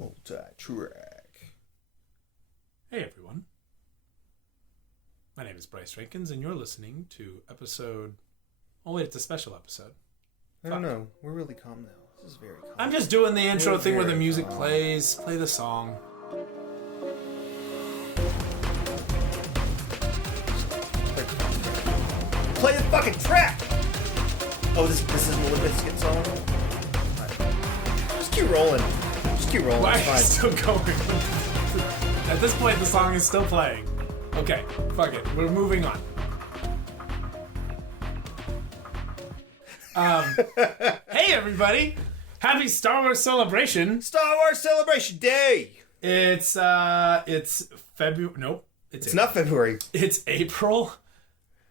Multi-track. Hey everyone. My name is Bryce Rankins, and you're listening to episode... Oh wait, it's a special episode. I don't know. We're really calm now. This is very calm. I'm just doing the intro thing where the music plays. Play the song. Play the fucking track! Oh, this is a Limp Bizkit song? Just keep rolling. Why It's are you fine. still going? At this point, the song is still playing. Okay, fuck it. We're moving on. Hey everybody! Happy Star Wars Celebration! Star Wars Celebration Day! It's February. Nope. It's not February. It's April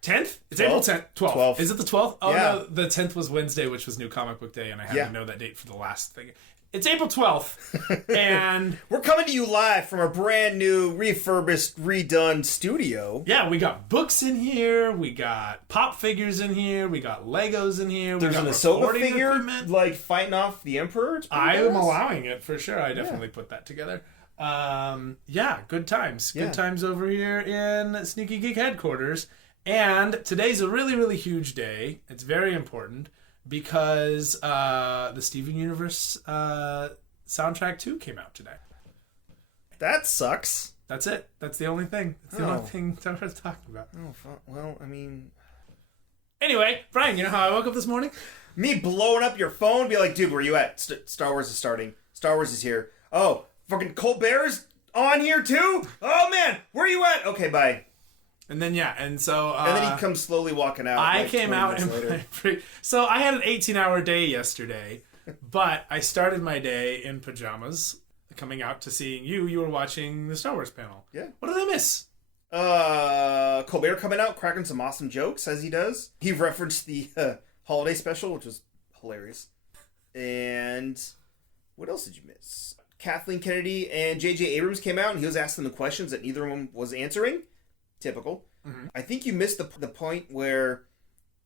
10th? It's 12th? April 10th. 12th. Is it the 12th? Oh, Yeah. no. The 10th was Wednesday, which was New Comic Book Day, and I had to know that date for the last thing. It's April 12th, and... We're coming to you live from our brand new, refurbished, redone studio. Yeah, we got books in here, we got pop figures in here, we got Legos in here, There's we an got Ahsoka figure, equipment. like, fighting off the Emperor. It's pretty I am badass. allowing it, for sure. I definitely put that together. Yeah, good times. Good times over here in Sneaky Geek headquarters. And today's a really, really huge day. It's very important because the Steven Universe soundtrack 2 came out today. That sucks. That's it. That's the only thing. That's the only thing that I was talking about. Oh, well, I mean... Anyway, Brian, you know how I woke up this morning? Me blowing up your phone, be like, dude, where you at? Star Wars is starting. Star Wars is here. Oh, fucking Colbert's on here too? Oh, man, where you at? Okay, bye. And then, yeah, and so... and then he comes slowly walking out. I like, came 20 out minutes in later. so I had an 18-hour day yesterday, but I started my day in pajamas, coming out to seeing you. You were watching the Star Wars panel. Yeah. What did I miss? Colbert coming out, cracking some awesome jokes, as he does. He referenced the holiday special, which was hilarious. And what else did you miss? Kathleen Kennedy and J.J. Abrams came out, and he was asking them questions that neither of them was answering. Typical. Mm-hmm. I think you missed the point where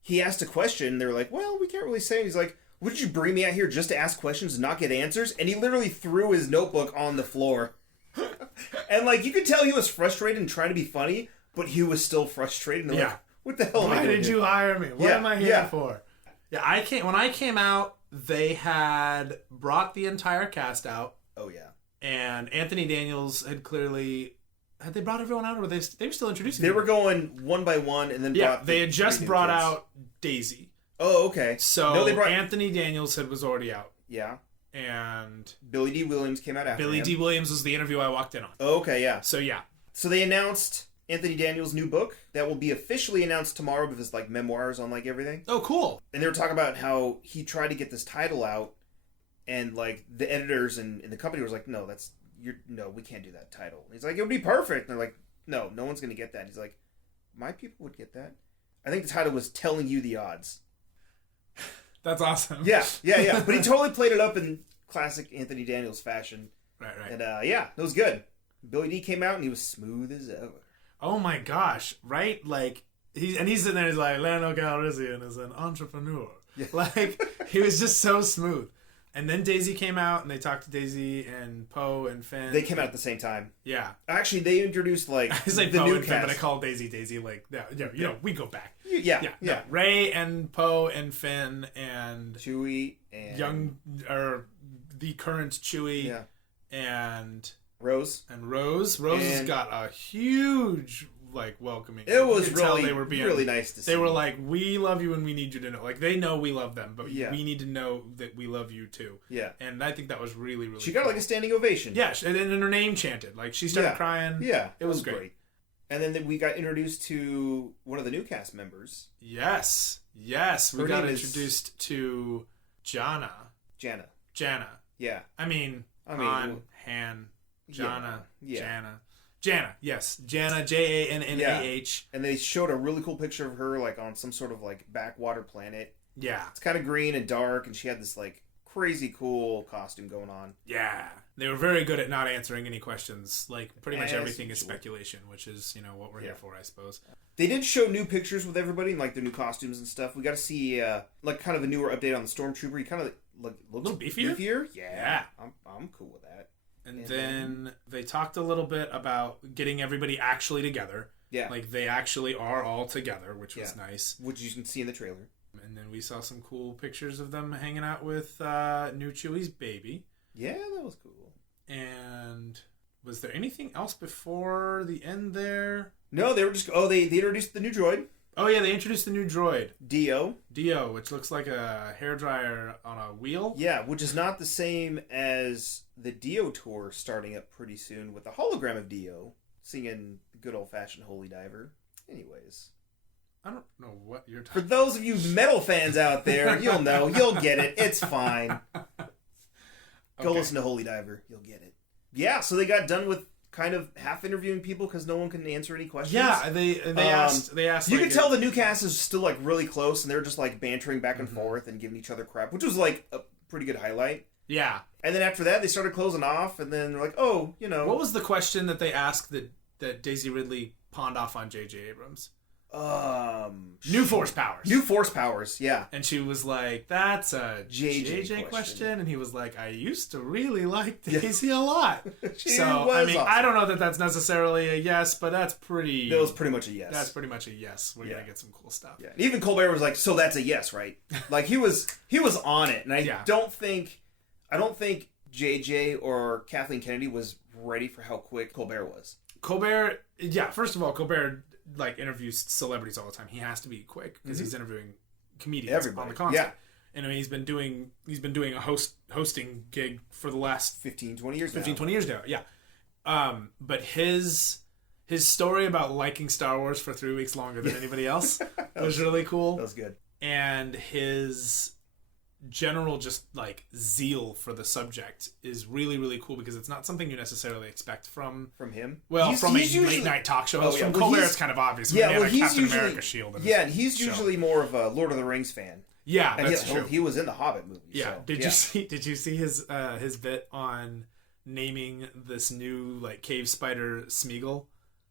he asked a question, and they were like, well, we can't really say. He's like, would you bring me out here just to ask questions and not get answers? And he literally threw his notebook on the floor. And, like, you could tell he was frustrated and trying to be funny, but he was still frustrated. And like, what the hell am I doing? Why did you hire me? What am I here for? Yeah, when I came out, they had brought the entire cast out. Oh, yeah. And Anthony Daniels had clearly... Had they brought everyone out, or were they were still introducing them? They were going one by one, and then they had just brought out Daisy. Oh, okay. So no, they brought... Anthony Daniels was already out. Yeah. And Billy D. Williams came out after Billy him. D. Williams was the interview I walked in on. Oh, okay, yeah. So, yeah. So they announced Anthony Daniels' new book that will be officially announced tomorrow with his, like, memoirs on, like, everything. Oh, cool. And they were talking about how he tried to get this title out, and, like, the editors and the company was like, no, we can't do that title. And he's like, it would be perfect. And they're like, no one's going to get that. He's like, my people would get that. I think the title was Telling You the Odds. That's awesome. Yeah. But he totally played it up in classic Anthony Daniels fashion. Right. And, it was good. Billy D came out, and he was smooth as ever. Oh, my gosh. Right? Like, he's sitting there, he's like, Lando Calrissian is an entrepreneur. Yeah. Like, he was just so smooth. And then Daisy came out, and they talked to Daisy and Poe and Finn. They came out at the same time. Yeah. Actually, they introduced, like, I say the Poe new and Finn, but I call Daisy, like, we go back. Yeah. Rey and Poe and Finn and... Chewie and... the current Chewie. Yeah. And... Rose. Rose has got a huge... like welcoming. It was really nice to see. They were like, we love you and we need you to know. Like, they know we love them, but we need to know that we love you too. Yeah. And I think that was really, really She got like a standing ovation. Yeah, and her name chanted. Like, she started crying. Yeah. It was great. And then we got introduced to one of the new cast members. Yes. We got introduced to Jana. Jana. Yeah. I mean, Han, Jana, yeah. Jana, yes. Jana, Jannaah. Yeah. And they showed a really cool picture of her, like, on some sort of, like, backwater planet. Yeah. It's kind of green and dark, and she had this, like, crazy cool costume going on. Yeah. They were very good at not answering any questions. Like, pretty much everything is speculation, which is, what we're here for, I suppose. They did show new pictures with everybody, and, like, their new costumes and stuff. We got to see, like, kind of a newer update on the Stormtrooper. He kind of, like, looks a little beefier? Yeah. I'm cool with that. And then they talked a little bit about getting everybody actually together. Yeah. Like, they actually are all together, which was nice. Which you can see in the trailer. And then we saw some cool pictures of them hanging out with new Chewie's baby. Yeah, that was cool. And was there anything else before the end there? No, they were just... Oh, they introduced the new droid. Oh, yeah, they introduced the new droid. Dio, which looks like a hairdryer on a wheel. Yeah, which is not the same as the Dio tour starting up pretty soon with the hologram of Dio singing good old-fashioned Holy Diver. Anyways. I don't know what you're For talking those of you metal fans out there, you'll know. You'll get it. It's fine. Go listen to Holy Diver. You'll get it. Yeah, so they got done with kind of half interviewing people because no one can answer any questions. Yeah, they asked. You could tell the new cast is still like really close, and they're just like bantering back and forth and giving each other crap, which was like a pretty good highlight. Yeah. And then after that, they started closing off, and then they're like, "Oh, you know." What was the question that they asked that Daisy Ridley pawned off on J.J. Abrams? New force powers. New force powers, yeah. And she was like, "That's a JJ question," and he was like, "I used to really like Daisy a lot." So I mean, awesome. I don't know that that's necessarily a yes, but that's pretty. That was pretty much a yes. That's pretty much a yes. We're gonna get some cool stuff. Yeah. And even Colbert was like, "So that's a yes, right?" Like he was on it, and I don't think JJ or Kathleen Kennedy was ready for how quick Colbert was. Colbert, yeah. First of all, Colbert like interviews celebrities all the time. He has to be quick because he's interviewing comedians on the concert. Yeah. And I mean, he's been doing a hosting gig for the last 20 years now. Yeah. But his story about liking Star Wars for 3 weeks longer than anybody else was really cool. That was good. And his general just like zeal for the subject is really, really cool because it's not something you necessarily expect from him. Well, from a late night talk show. From Colbert, it's kind of obvious. Yeah, well, he's Captain usually America shield. And he's usually more of a Lord of the Rings fan. Yeah, and that's true. He was in the Hobbit movie. Yeah. So, Did you see his bit on naming this new like cave spider Smeagol?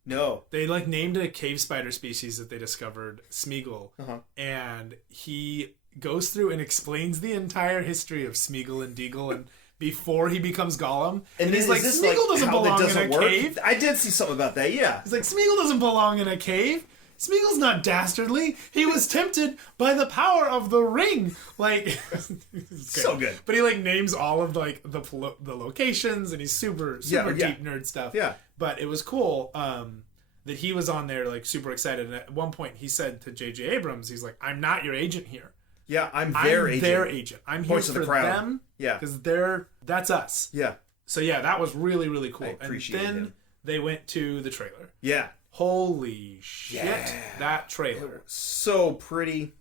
No. They like named a cave spider species that they discovered Smeagol, and he goes through and explains the entire history of Smeagol and Deagle and before he becomes Gollum. And he's like, Smeagol doesn't belong in a cave. I did see something about that, yeah. He's like, Smeagol doesn't belong in a cave. Smeagol's not dastardly. He was tempted by the power of the ring. Like, so good. But he like names all of like the locations and he's super deep nerd stuff. Yeah. But it was cool that he was on there like super excited. And at one point he said to J.J. Abrams, he's like, "I'm not your agent here. Yeah, I'm their agent. I'm here for them. Yeah, because that's us. Yeah. So yeah, that was really, really cool. I appreciate and then him. they went to the trailer. Yeah. Holy shit! That trailer, so pretty,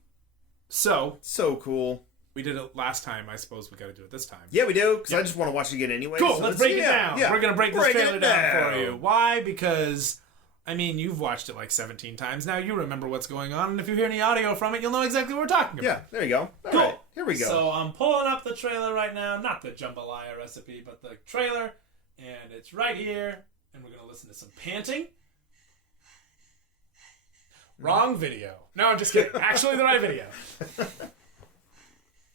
so cool. We did it last time. I suppose we got to do it this time. Yeah, we do. Because I just want to watch it again anyway. Cool. So let's break it down. Yeah. We're gonna break this trailer down for you. Why? Because I mean, you've watched it like 17 times now. You remember what's going on, and if you hear any audio from it, you'll know exactly what we're talking about. Yeah, there you go. All cool. Right, here we go. So I'm pulling up the trailer right now. Not the jambalaya recipe, but the trailer. And it's right here. And we're going to listen to some panting. Wrong video. No, I'm just kidding. Actually, the right video. You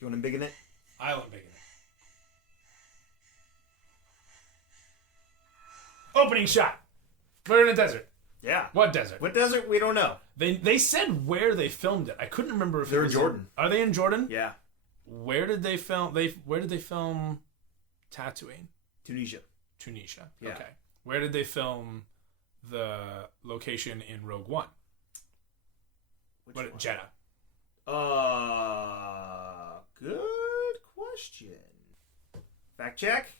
want him big in it? I want big in it. Opening shot. We're in a desert. Yeah. What desert? What desert? We don't know. They said where they filmed it. I couldn't remember if they're in Jordan. Are they in Jordan? Yeah. Where did they film? Where did they film Tatooine? Tunisia. Yeah. Okay. Where did they film the location in Rogue One? Jeddah. Good question. Fact check.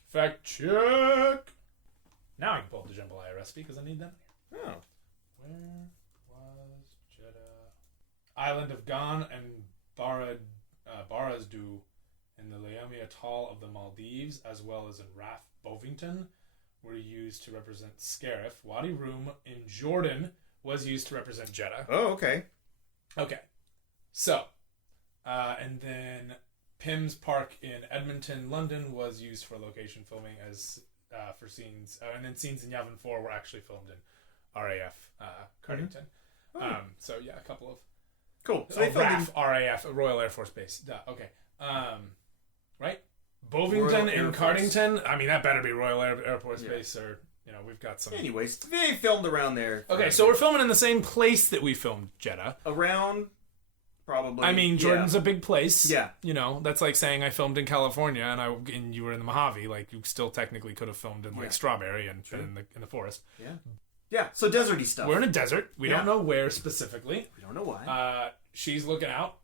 Now I can pull up the jambalaya recipe because I need that. Oh. Where was Jeddah? Island of Gan and Barazdu in the Leomi Atoll of the Maldives, as well as in Raf Bovington, were used to represent Scarif. Wadi Rum in Jordan was used to represent Jeddah. Oh, okay. Okay. So, and then Pym's Park in Edmonton, London was used for location filming as for scenes, and then scenes in Yavin 4 were actually filmed in RAF Cardington. So yeah, a couple of cool. So they filmed RAF, Royal Air Force Base. Duh. Okay. Right? Bovington Air and Force. Cardington. I mean, that better be Royal Air Force Base, or we've got some. Anyways, they filmed around there. Okay, so we're filming in the same place that we filmed Jeddah. Around, probably. I mean, Jordan's a big place. Yeah. That's like saying I filmed in California and you were in the Mojave. Like, you still technically could have filmed in like Strawberry and been in the forest. Yeah. Yeah. So deserty stuff. We're in a desert. We don't know where specifically. We don't know why. She's looking out.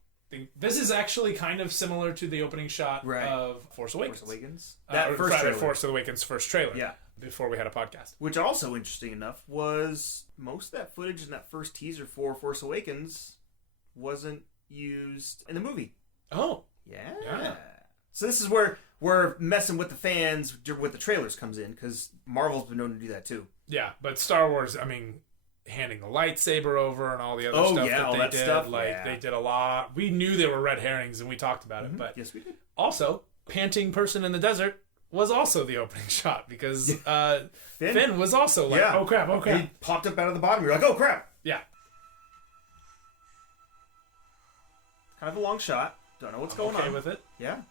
This is actually kind of similar to the opening shot of Force Awakens. Force Awakens. That first trailer. Force Awakens first trailer. Yeah. Before we had a podcast. Which also, interesting enough, was most of that footage in that first teaser for Force Awakens wasn't used in the movie. Oh. Yeah. So this is where we're messing with the fans with the trailers comes in, because Marvel's been known to do that too. Yeah, but Star Wars, I mean, handing the lightsaber over and all the other stuff that they did. Stuff. They did a lot. We knew they were red herrings and we talked about it, but yes, we did. Also, panting person in the desert was also the opening shot, because Finn was also like, oh crap. He popped up out of the bottom. You're like, oh crap. Yeah. Kind of a long shot. Don't know what's going on. With it. Yeah.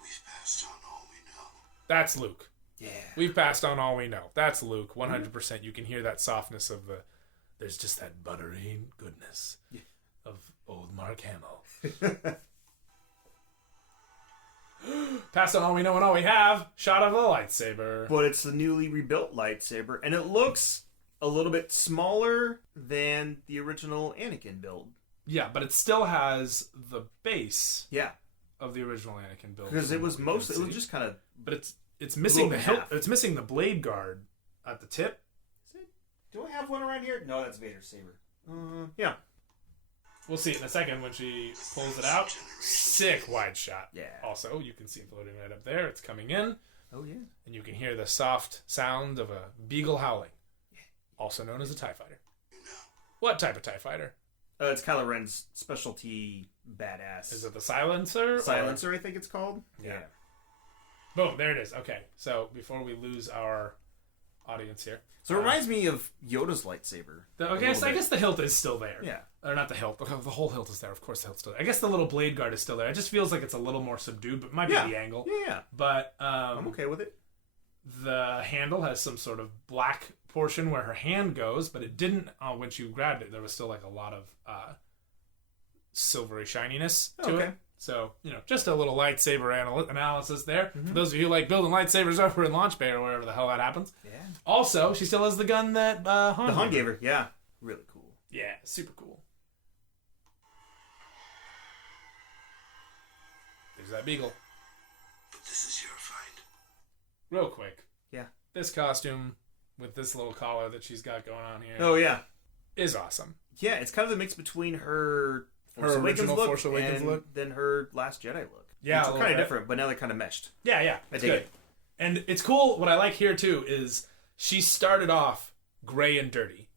We've passed on all we know. That's Luke. Yeah. We've passed on all we know. That's Luke. 100%. You can hear that softness of there's just that buttery goodness of old Mark Hamill. Passed on all we know and all we have. Shot of the lightsaber. But it's the newly rebuilt lightsaber, and it looks a little bit smaller than the original Anakin build. Yeah, but it still has the base. Yeah. Of the original Anakin build. Because it was just kind of. But it's missing the hilt. It's missing the blade guard at the tip. Is it? Do I have one around here? No, that's Vader's saber. Yeah. We'll see it in a second when she pulls it out. Sick wide shot. Yeah. Also, you can see it floating right up there. It's coming in. Oh, yeah. And you can hear the soft sound of a beagle howling. Also known as a TIE fighter. What type of TIE fighter? It's Kylo Ren's specialty badass. Is it the silencer? Silencer, I think it's called. Yeah. Boom, there it is. Okay, so before we lose our audience here. So it reminds me of Yoda's lightsaber. I guess the hilt is still there. Yeah. Or not the hilt. The whole hilt is there. Of course the hilt's still there. I guess the little blade guard is still there. It just feels like it's a little more subdued, but it might be the angle. Yeah. But I'm okay with it. The handle has some sort of black portion where her hand goes, but it didn't, when she grabbed it, there was still like a lot of silvery shininess to it. So, just a little lightsaber analysis there. Mm-hmm. For those of you who like building lightsabers over in Launch Bay or wherever the hell that happens. Yeah. Also, she still has the gun that Han gave her. Yeah. Really cool. Yeah, super cool. There's that beagle. But this is your find. Real quick. Yeah. This costume with this little collar that she's got going on here. Oh, yeah. Is awesome. Yeah, it's kind of a mix between her original Force Awakens look then her Last Jedi look. Yeah, it's kind of different, but now they're kind of meshed. Yeah, it's good. And it's cool. What I like here too is she started off gray and dirty,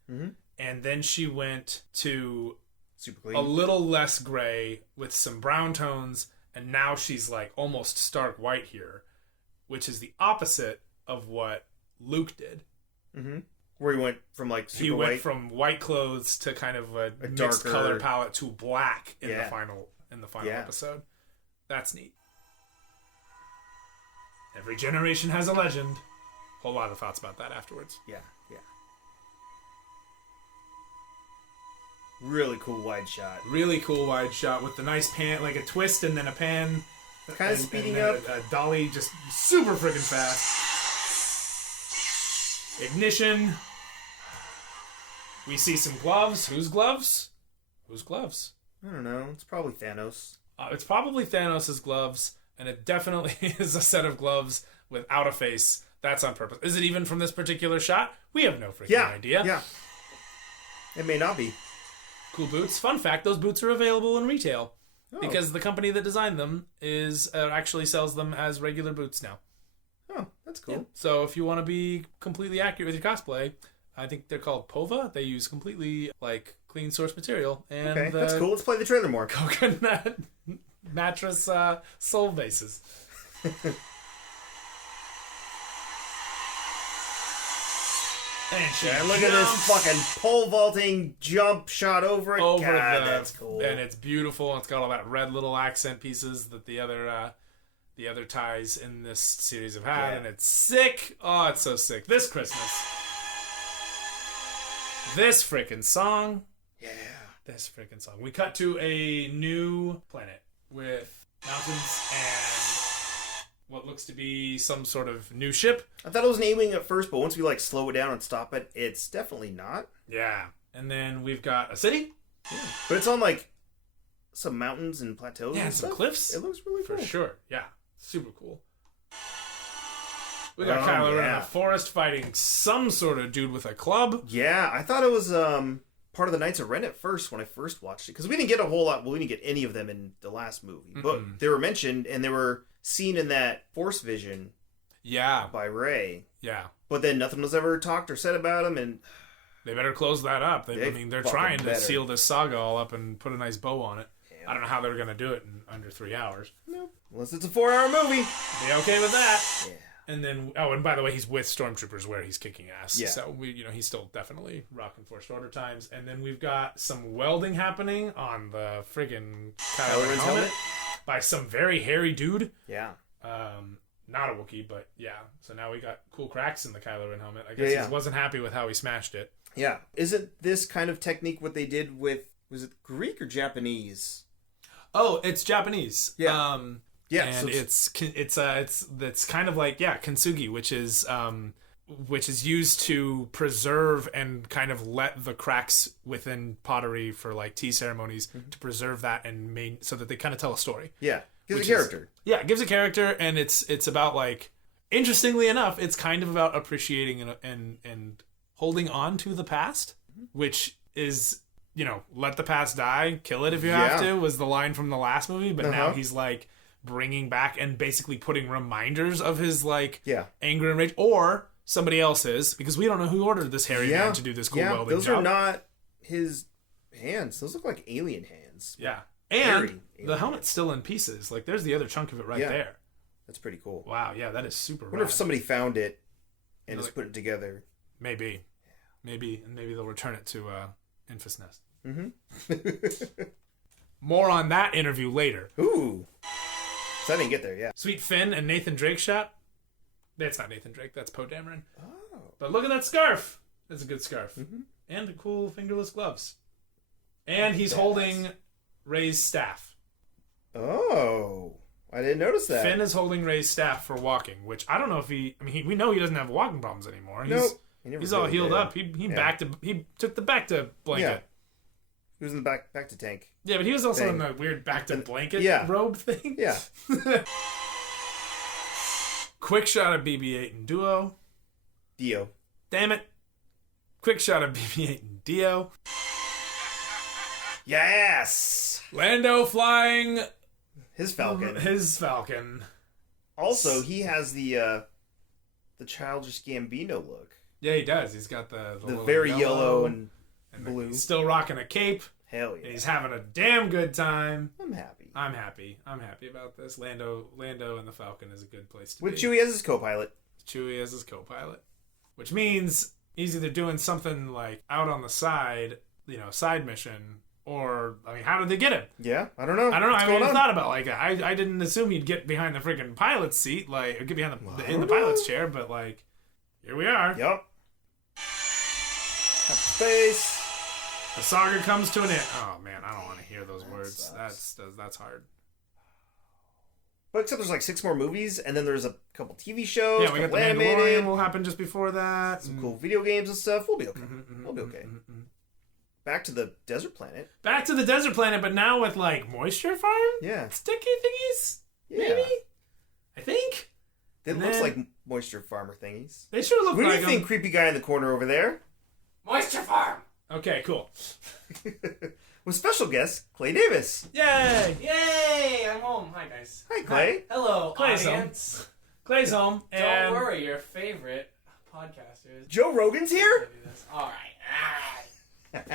and then she went to super clean, a little less gray with some brown tones, and now she's like almost stark white here, which is the opposite of what Luke did. Mm-hmm. Where he went from like super white. He went from white clothes to kind of a mixed darker color palette to black in the final episode. That's neat. Every generation has a legend. Whole lot of thoughts about that afterwards. Yeah. Really cool wide shot. Really cool wide shot with the nice pan, like a twist and then a pan. Kind of speeding up. A dolly just super friggin' fast. Ignition. We see some gloves. Whose gloves? Whose gloves? I don't know. It's probably Thanos. It's probably Thanos' gloves, and it definitely is a set of gloves without a face. That's on purpose. Is it even from this particular shot? We have no freaking idea. Yeah. It may not be. Cool boots. Fun fact, those boots are available in retail. Because the company that designed them is actually sells them as regular boots now. Oh, that's cool. Yeah. So if you want to be completely accurate with your cosplay, I think they're called Pova. They use completely clean source material. And okay, that's cool. Let's play the trailer more. Coconut mattress sole bases. And she Yeah, look at this fucking pole vaulting jump shot over it. over God, that's cool. and it's beautiful. And it's got all that red little accent pieces that the other ties in this series have had, and it's sick. Oh, it's so sick. This Christmas, this freaking song. Yeah. This freaking song. We cut to a new planet with mountains and what looks to be some sort of new ship. I thought it was an A-Wing at first, but once we like slow it down and stop it, it's definitely not. Yeah. And then we've got a city. Yeah. But it's on like some mountains and plateaus. Yeah, and some stuff. cliffs. It looks really For cool. sure. Yeah. Super cool. We got Kylo Ren in yeah. a forest fighting some sort of dude with a club. Yeah, I thought it was part of the Knights of Ren at first when I first watched it, because we didn't get a whole lot. Well, we didn't get any of them in the last movie, but they were mentioned and they were seen in that Force vision. Yeah. By Rey. Yeah. But then nothing was ever talked or said about him, and they better close that up. They're trying to seal this saga all up and put a nice bow on it. Yeah. I don't know how they're going to do it in under 3 hours. Nope. Unless it's a 4-hour movie. Be okay with that. Yeah. And then, and by the way, he's with stormtroopers where he's kicking ass. Yeah. So he's still definitely rocking Force Order times. And then we've got some welding happening on the friggin' Kylo Ren helmet by some very hairy dude. Yeah. Not a Wookiee, but yeah. So now we got cool cracks in the Kylo Ren helmet. I guess he wasn't happy with how he smashed it. Yeah. Isn't this kind of technique what they did with, was it Greek or Japanese? Oh, it's Japanese. Yeah. Yeah, and so it's kind of like kintsugi, which is used to preserve and kind of let the cracks within pottery for like tea ceremonies to preserve that and so that they kind of tell a story. Yeah, gives a character. It gives a character, and it's about like, interestingly enough, it's kind of about appreciating and holding on to the past, which is let the past die, kill it if you have to, was the line from the last movie, but now he's like bringing back and basically putting reminders of his anger and rage, or somebody else's, because we don't know who ordered this hairy man to do this cool welding those job. Are not his hands. Those look like alien hands. Yeah, and the helmet's still in pieces. Like there's the other chunk of it right there. That's pretty cool. Wow, yeah, that is super rad. I wonder if somebody found it and just put it together. Maybe, and maybe they'll return it to Infus Nest. Mm-hmm. More on that interview later. Ooh. So I didn't get there, yeah. Sweet Finn and Nathan Drake shot. That's not Nathan Drake, that's Poe Dameron. Oh. But look at that scarf. That's a good scarf. Mm-hmm. And the cool fingerless gloves. And he's holding Rey's staff. Oh. I didn't notice that. Finn is holding Rey's staff for walking, which I don't know if we know he doesn't have walking problems anymore. Nope. He's all healed up. He took the back to blanket. Yeah. He was in the back to tank. Yeah, but he was also in the weird back to blanket robe thing. Yeah. Quick shot of BB-8 and Duo. Dio. Damn it. Quick shot of BB-8 and Dio. Yes! Lando flying his Falcon. Also, he has the childish Gambino look. Yeah, he does. He's got the very yellow and blue. He's still rocking a cape. Hell yeah. And he's having a damn good time. I'm happy. I'm happy about this. Lando and the Falcon is a good place to be. With Chewie as his co-pilot. Which means he's either doing something like out on the side, side mission, or how did they get him? Yeah, I don't know. I haven't even thought about I didn't assume he'd get behind the freaking pilot's seat, or get behind in the pilot's chair, but here we are. Yep. Space. The saga comes to an end. Oh man, I don't want to hear those words. That's hard. But except there's 6 more movies, and then there's a couple TV shows. Yeah, we got the Mandalorian will happen just before that. Some cool video games and stuff. We'll be okay. We'll be okay. Back to the desert planet. But now with moisture farm. Yeah. Sticky thingies. Yeah. Maybe. I think. It looks like moisture farmer thingies. They sure look like. What do you think, creepy guy in the corner over there? Moisture farm. Okay, cool. With special guest Clay Davis. Yay! Yay! I'm home. Hi, guys. Hi, Clay. Hi. Hello, Clay's audience. Home. Clay's home. Don't worry, your favorite podcasters. Joe Rogan's here? All right.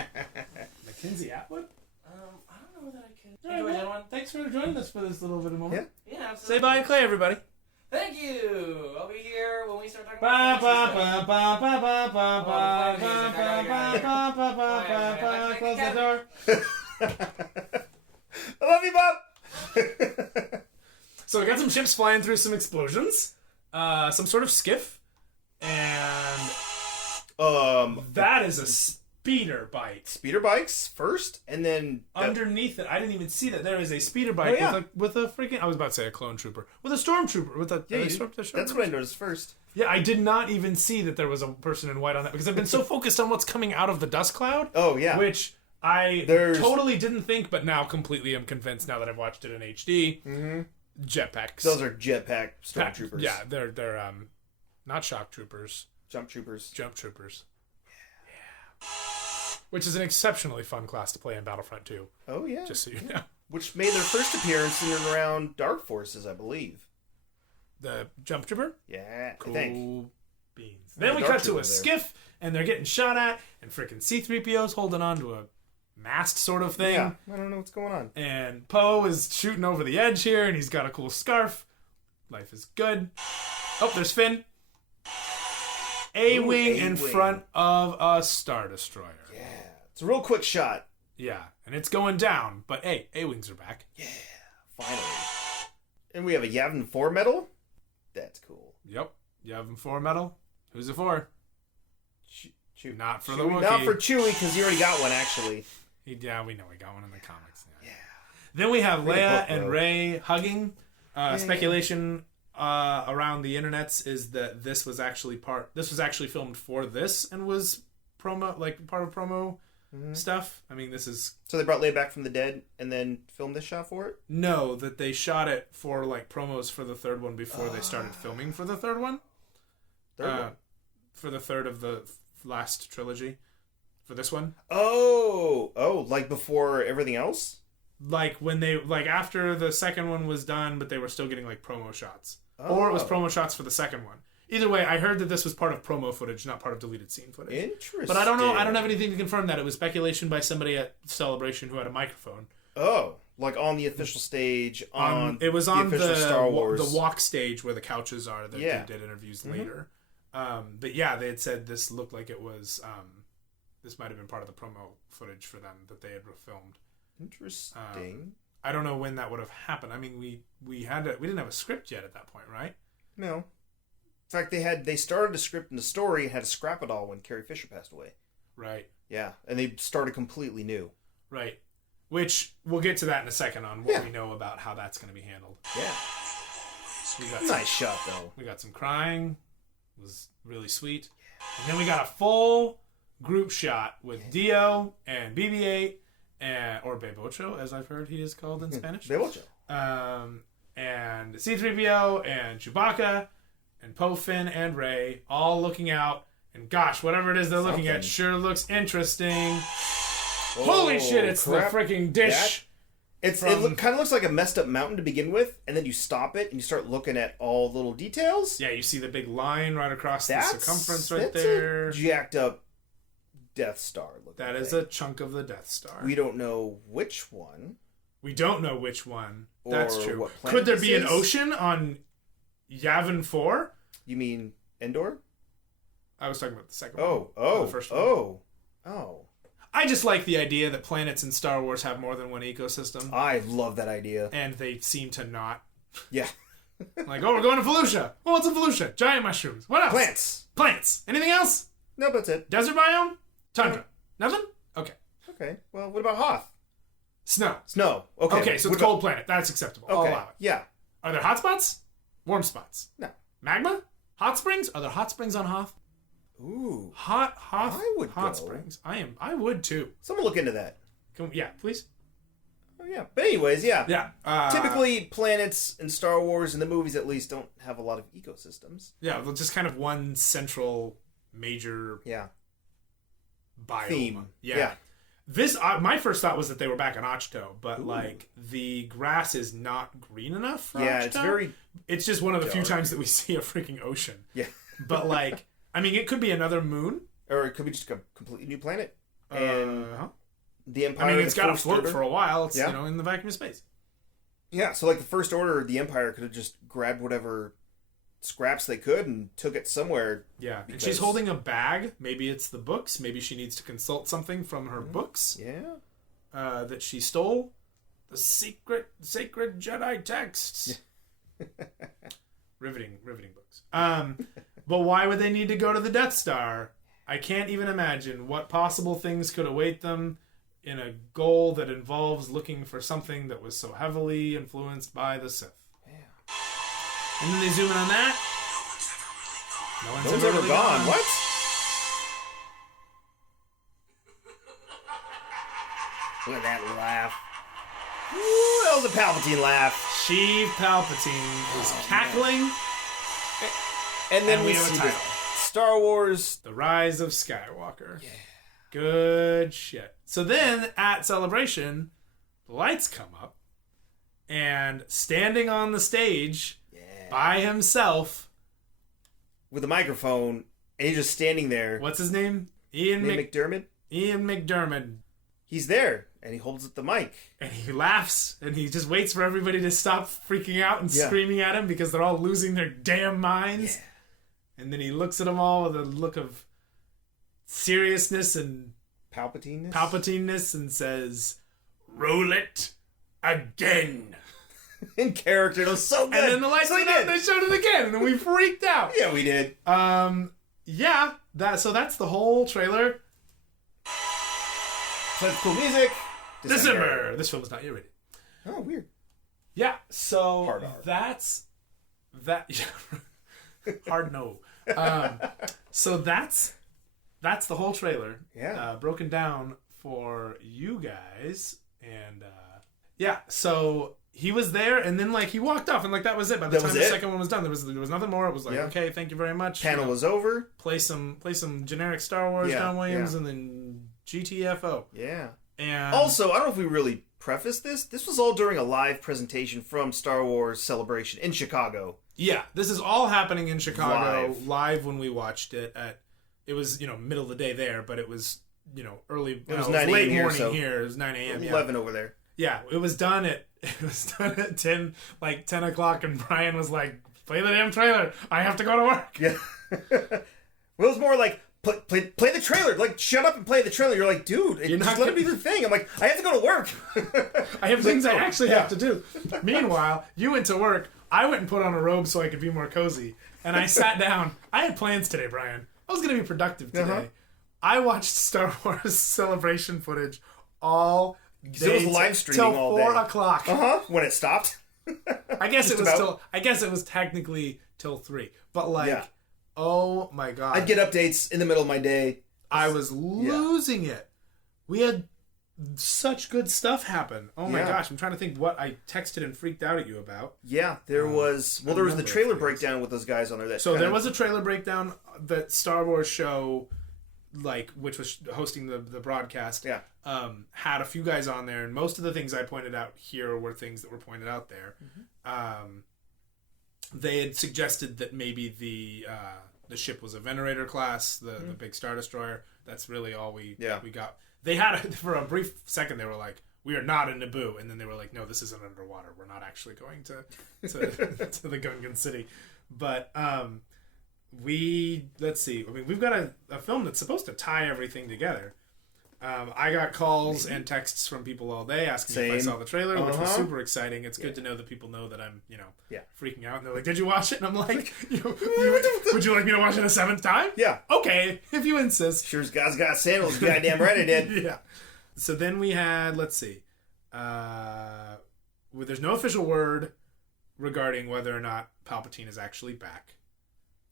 Mackenzie Atwood? I don't know that I can. All right, well, thanks for joining us for this little bit of moment. Yeah, absolutely. Say bye to Clay, everybody. Thank you. I'll be here when we start Ba, ba, ba, ba, ba, ba, ba, ba, ba, ba, ba, ba, close the door. I love you, Bob. So we got some ships flying through some explosions, some sort of skiff, and that is a speeder bike. Speeder bikes first, and then Underneath it, I didn't even see that there is a speeder bike with a freaking. I was about to say a clone trooper with a stormtrooper with a. That's what I noticed first. Yeah, I did not even see that there was a person in white on that because I've been so focused on what's coming out of the dust cloud. Oh yeah, which I totally didn't think, but now completely am convinced now that I've watched it in HD. Mm-hmm. Jetpacks. Those are jetpack stormtroopers. Yeah, they're not shock troopers. Jump troopers. Jump troopers. Yeah. Which is an exceptionally fun class to play in Battlefront 2. Oh yeah. Just so you know. Which made their first appearance in and around Dark Forces, I believe. The jump trooper? Yeah, cool I think. Beans. Then we cut to a skiff, and they're getting shot at, and freaking C-3PO's holding on to a mast sort of thing. Yeah, I don't know what's going on. And Poe is shooting over the edge here, and he's got a cool scarf. Life is good. Oh, there's Finn. A-wing in front of a Star Destroyer. Yeah, it's a real quick shot. Yeah, and it's going down, but hey, A-wings are back. Yeah, finally. And we have a Yavin 4 medal. That's cool. Yep. Yavin 4 medal. Who's it for? Chewie. Not for Chewie. the Wookiee. Not for Chewie, because he already got one, actually. Yeah, we know he got one in the comics. Yeah. Then we have Leia and Rey hugging. Speculation around the internets is that this was actually filmed for this and was part of promo stuff. I mean, this is... So they brought Leia back from the dead and then filmed this shot for it? No, that they shot it for promos for the third one before they started filming for the third one. For the third of the last trilogy. For this one. Oh, like before everything else? Like when they, after the second one was done, but they were still getting promo shots. Or it was promo shots for the second one. Either way, I heard that this was part of promo footage, not part of deleted scene footage. Interesting. But I don't know. I don't have anything to confirm that. It was speculation by somebody at Celebration who had a microphone. Oh, like on the official stage it was on the Star Wars. The walk stage where the couches are that they did interviews later. But yeah, they had said this looked like it was this might have been part of the promo footage for them that they had filmed. Interesting. I don't know when that would have happened. I mean, we didn't have a script yet at that point, right? No. In fact, they started a script and a story and had to scrap it all when Carrie Fisher passed away. Right. Yeah, and they started completely new. Right. Which we'll get to that in a second on what we know about how that's going to be handled. Yeah. We got nice shot though. We got some crying. It was really sweet. And then we got a full group shot with Dio and BB-8 or Bebocho, as I've heard he is called in Spanish. Bebocho. And C-3PO and Chewbacca and Poe, Finn, and Rey all looking out. And gosh, whatever it is they're looking at sure looks interesting. Holy shit, it's the freaking dish. It kind of looks like a messed up mountain to begin with, and then you stop it and you start looking at all the little details. Yeah, you see the big line right across the circumference right there. A jacked up Death Star. That is a chunk of the Death Star. We don't know which one. That's true. Could there be an ocean on Yavin 4? You mean Endor? I was talking about the second one. The first one. Oh. I just like the idea that planets in Star Wars have more than one ecosystem. I love that idea. And they seem to not. Yeah. We're going to Felucia. Well, what's in Felucia? Giant mushrooms. What else? Plants. Anything else? No, that's it. Desert biome? Tundra. Nothing? Okay. Well, what about Hoth? Snow. Okay, so it's cold planet. That's acceptable. Okay. I'll allow it. Yeah. Are there hot spots? Warm spots? No. Magma? Hot springs? Are there hot springs on Hoth? Ooh. Hot go. springs. I would too. Someone look into that. Please. Oh yeah. But anyways, yeah. Yeah. Typically, planets in Star Wars, in the movies at least, don't have a lot of ecosystems. Yeah, well, just kind of one central major biome. Theme. Yeah. This my first thought was that they were back on Ahch-To, but the grass is not green enough for Ahch-To. It's just one of the few times that we see a freaking ocean. Yeah. But I mean, it could be another moon, or it could be just a completely new planet. And the Empire. I mean, it's got to float for a while. It's in the vacuum of space. Yeah. So the First Order, the Empire could have just grabbed whatever scraps they could and took it somewhere. Yeah, and because- she's holding a bag. Maybe it's the books. Maybe she needs to consult something from her books Yeah. that she stole. The secret, sacred Jedi texts. riveting books. But why would they need to go to the Death Star? I can't even imagine what possible things could await them in a goal that involves looking for something that was so heavily influenced by the Sith. Yeah. And then they zoom in on that. No one's No ever really gone. No one's ever really gone. What? Look at that laugh. Ooh, that was a Palpatine laugh. Sheev Palpatine is cackling. And then And we we have a see title. the Star Wars. The Rise of Skywalker. Yeah. Good shit. So then at Celebration, the lights come up, and standing on the stage by himself, With a microphone, and he's just standing there. what's his name? Ian McDermott? McDermott. He's there, and he holds up the mic. And he laughs, and he just waits for everybody to stop freaking out and Yeah. screaming at him because they're all losing their damn minds. Yeah. And then he looks at them all with a look of seriousness and Palpatine-ness? and says, "Roll it again." In character. It was so good. And then the lights so he went out did. and they showed it again, and then we freaked out. Yeah, we did. Yeah, that's the whole trailer. So it's cool music. December. This film is not yet rated. Oh, weird. Yeah, so Hard R. that's that. Hard no. So that's the whole trailer. Yeah. Broken down for you guys, and yeah. So he was there, and then like he walked off, and like that was it. By the That time was the it. second one was done, there was nothing more. It was like, Yeah. okay, thank you very much. Panel was over. Play some generic Star Wars Yeah, John Williams, yeah. and then GTFO. Yeah. And Also, I don't know if we really prefaced this. This was all during a live presentation from Star Wars Celebration in Chicago. yeah, this is all happening in Chicago Live. when we watched it. It was middle of the day there, but it was early. It was no, 9 a.m. late here, morning so- here. It was 9 a.m. Yeah. 11 over there. Yeah, it was done at 10 o'clock, and Brian was like, "Play the damn trailer. I have to go to work." Yeah. Well, it was more like, play the trailer. Like, shut up and play the trailer. You're like, dude, You're just not let it gonna- be the thing. I'm like, I have to go to work. I have things I actually Yeah. have to do. Meanwhile, you went to work. I went and put on a robe so I could be more cozy. And I sat down. I had plans today, Brian. I was going to be productive today. Uh-huh. I watched Star Wars Celebration footage all day. it was live streaming till all 4 day. o'clock. Uh-huh. When it stopped. I guess it Just was about. I guess it was technically till 3. But like, Yeah. oh my god. I'd get updates in the middle of my day. I was losing it. We had such good stuff happen. Oh my Yeah. gosh, I'm trying to think what I texted and freaked out at you about. Yeah, there was... Well, there was the number of trailer things. breakdown with those guys on there. That So kinda- there was a trailer breakdown that Star Wars show, which was hosting the broadcast. Yeah. Had a few guys on there, and most of the things I pointed out here were things that were pointed out there. They had suggested that maybe the ship was a Venerator class, the big Star Destroyer. That's really all we got. They had for a brief second they were like, "We are not in Naboo," and then they were like, "No, this isn't underwater. We're not actually going to to the Gungan City." But let's see. I mean, we've got a film that's supposed to tie everything together. I got calls and texts from people all day asking if I Same. saw the trailer, which was Uh-huh. super exciting. It's good to know that people know that I'm, Yeah. freaking out. And they're like, "Did you watch it?" And I'm like, "Would you like me to watch it a 7th time?" Yeah. Okay, if you insist. Sure as God's got sandals. Goddamn right I did. Yeah. So then we had, let's see. There's no official word regarding whether or not Palpatine is actually back.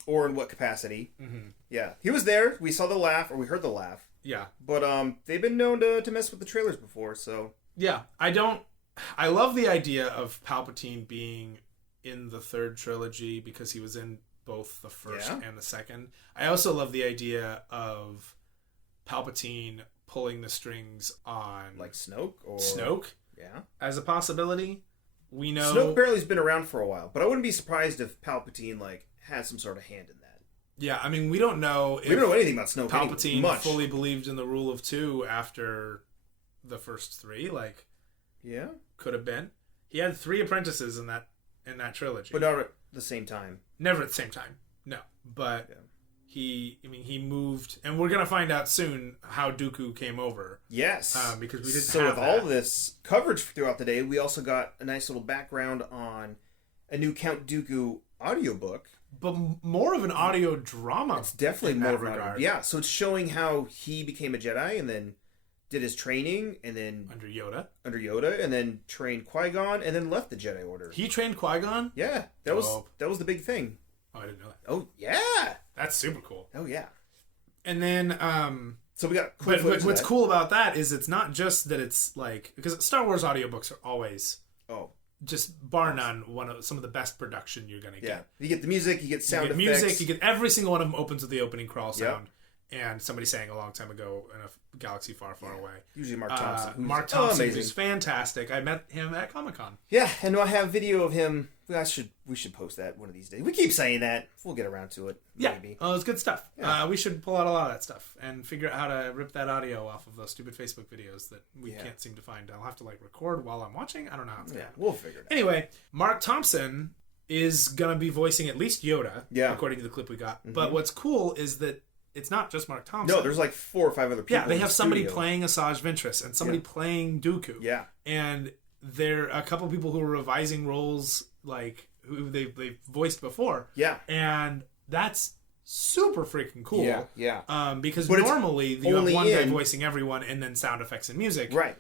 Or in what capacity. Mm-hmm. Yeah. He was there. We saw the laugh, or we heard the laugh. Yeah. But they've been known to mess with the trailers before, so... Yeah. I love the idea of Palpatine being in the 3rd trilogy because he was in both the 1st and the 2nd. I also love the idea of Palpatine pulling the strings on Like Snoke? Or... Snoke Yeah. as a possibility. We know Snoke apparently has been around for a while, but I wouldn't be surprised if Palpatine, had some sort of hand in that. Yeah, I mean, we don't know if We don't know anything about Snoke. Palpatine much. fully believed in the rule of 2 after the first 3. Yeah. Could have been. He had 3 apprentices in that in that trilogy. But not at the same time. Never at the same time. No. But Yeah. he moved, and we're gonna find out soon how Dooku came over. Yes. Because we didn't So have with all this coverage throughout the day, we also got a nice little background on a new Count Dooku audiobook. But more of an audio drama. It's definitely in more that of an audio. regard. Yeah, so it's showing how he became a Jedi and then did his training and then Under Yoda. and then trained Qui-Gon and then left the Jedi Order. He trained Qui-Gon? Yeah, that was the big thing. Oh, I didn't know that. Oh yeah. That's super cool. Oh yeah. And then, So we got cool but footage of what's that. cool about that is it's not just that it's like, because Star Wars audiobooks are always, Oh just bar none, some of the best production you're going to yeah. get. You get the music, you get sound You get effects. music, you get every single one of them opens with the opening crawl Yep. sound. And somebody sang a long time ago in a galaxy far, far away. Usually Mark Thompson. Who's Mark Thompson, amazing. who's fantastic. I met him at Comic-Con. Yeah, and I have video of him. We should post that one of these days. We keep saying that. We'll get around to it. Yeah, Maybe. it's good stuff. Yeah. We should pull out a lot of that stuff and figure out how to rip that audio off of those stupid Facebook videos that we Yeah. can't seem to find. I'll have to record while I'm watching. I don't know how it's Yeah, going to happen. we'll figure it out. Anyway, Mark Thompson is going to be voicing at least Yoda, Yeah. according to the clip we got. But what's cool is that it's not just Mark Thompson. No, there's like 4 or 5 other people. Yeah, they in have the somebody studio. playing Asajj Ventress and somebody playing Dooku. Yeah. And there are a couple people who are revising roles who they've voiced before. Yeah. And that's super freaking cool. Yeah. Yeah. Because But it's normally you have only one guy in- voicing everyone and then sound effects and music. Right.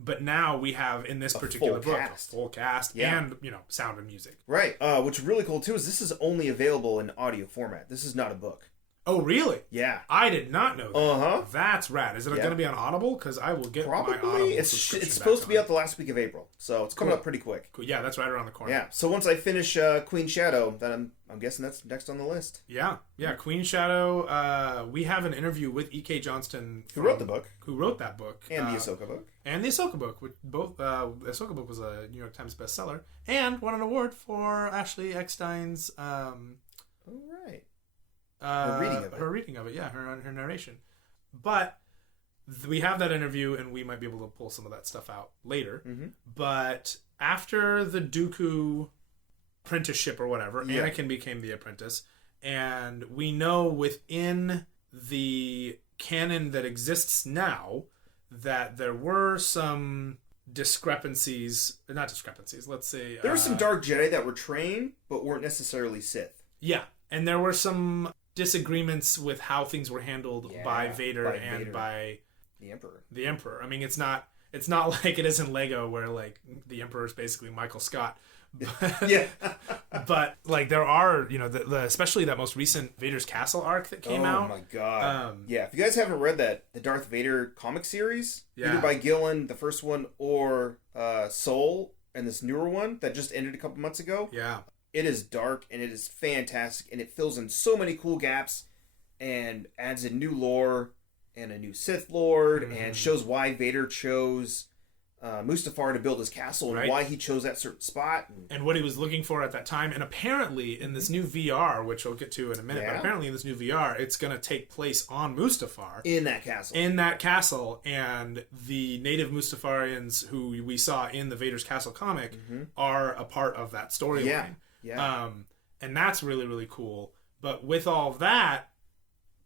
But now we have in this particular full book cast. a full cast Yeah. and sound and music. Right. What's really cool too is this is only available in audio format. This is not a book. Oh, really? Yeah. I did not know that. Uh-huh. That's rad. Is it Yeah. going to be on Audible? Because I will get my Audible Probably. It's subscription supposed to back be on. out the last week of April, so it's coming Cool. up pretty quick. Cool. Yeah, that's right around the corner. Yeah. So once I finish Queen Shadow, then I'm guessing that's next on the list. Yeah. Queen Shadow. We have an interview with E.K. Johnston, Who wrote the book Who wrote that book and the Ahsoka book? and the Ahsoka book. Which both the Ahsoka book was a New York Times bestseller and won an award for Ashley Eckstein's Oh right. Her reading of it. Her reading of it, yeah, her narration. But we have that interview, and we might be able to pull some of that stuff out later. Mhm. But after the Dooku apprenticeship or whatever, Yeah. Anakin became the apprentice, and we know within the canon that exists now that there were some discrepancies. Not discrepancies. Let's say There were some Dark Jedi that were trained, but weren't necessarily Sith. Yeah, and there were some disagreements with how things were handled Yeah, by Vader by and Vader. by The Emperor. the Emperor. I mean, it's not like it is in Lego where the Emperor is basically Michael Scott. But, Yeah. but there are the especially that most recent Vader's Castle arc that came out. Oh my god. Um, Yeah, if you guys haven't read the Darth Vader comic series, Yeah. either by Gillen, the first one, or Soul, and this newer one that just ended a couple months ago, Yeah, it is dark and it is fantastic and it fills in so many cool gaps and adds in new lore and a new Sith Lord and shows why Vader chose Mustafar to build his castle and Right. why he chose that certain spot. and what he was looking for at that time. And apparently, in this new VR, which we'll get to in a minute, but Yeah. apparently in this new VR, it's going to take place on Mustafar. In that castle. In that castle, and the native Mustafarians who we saw in the Vader's Castle comic are a part of that storyline. Yeah. Yeah. And that's really, really cool. But with all of that,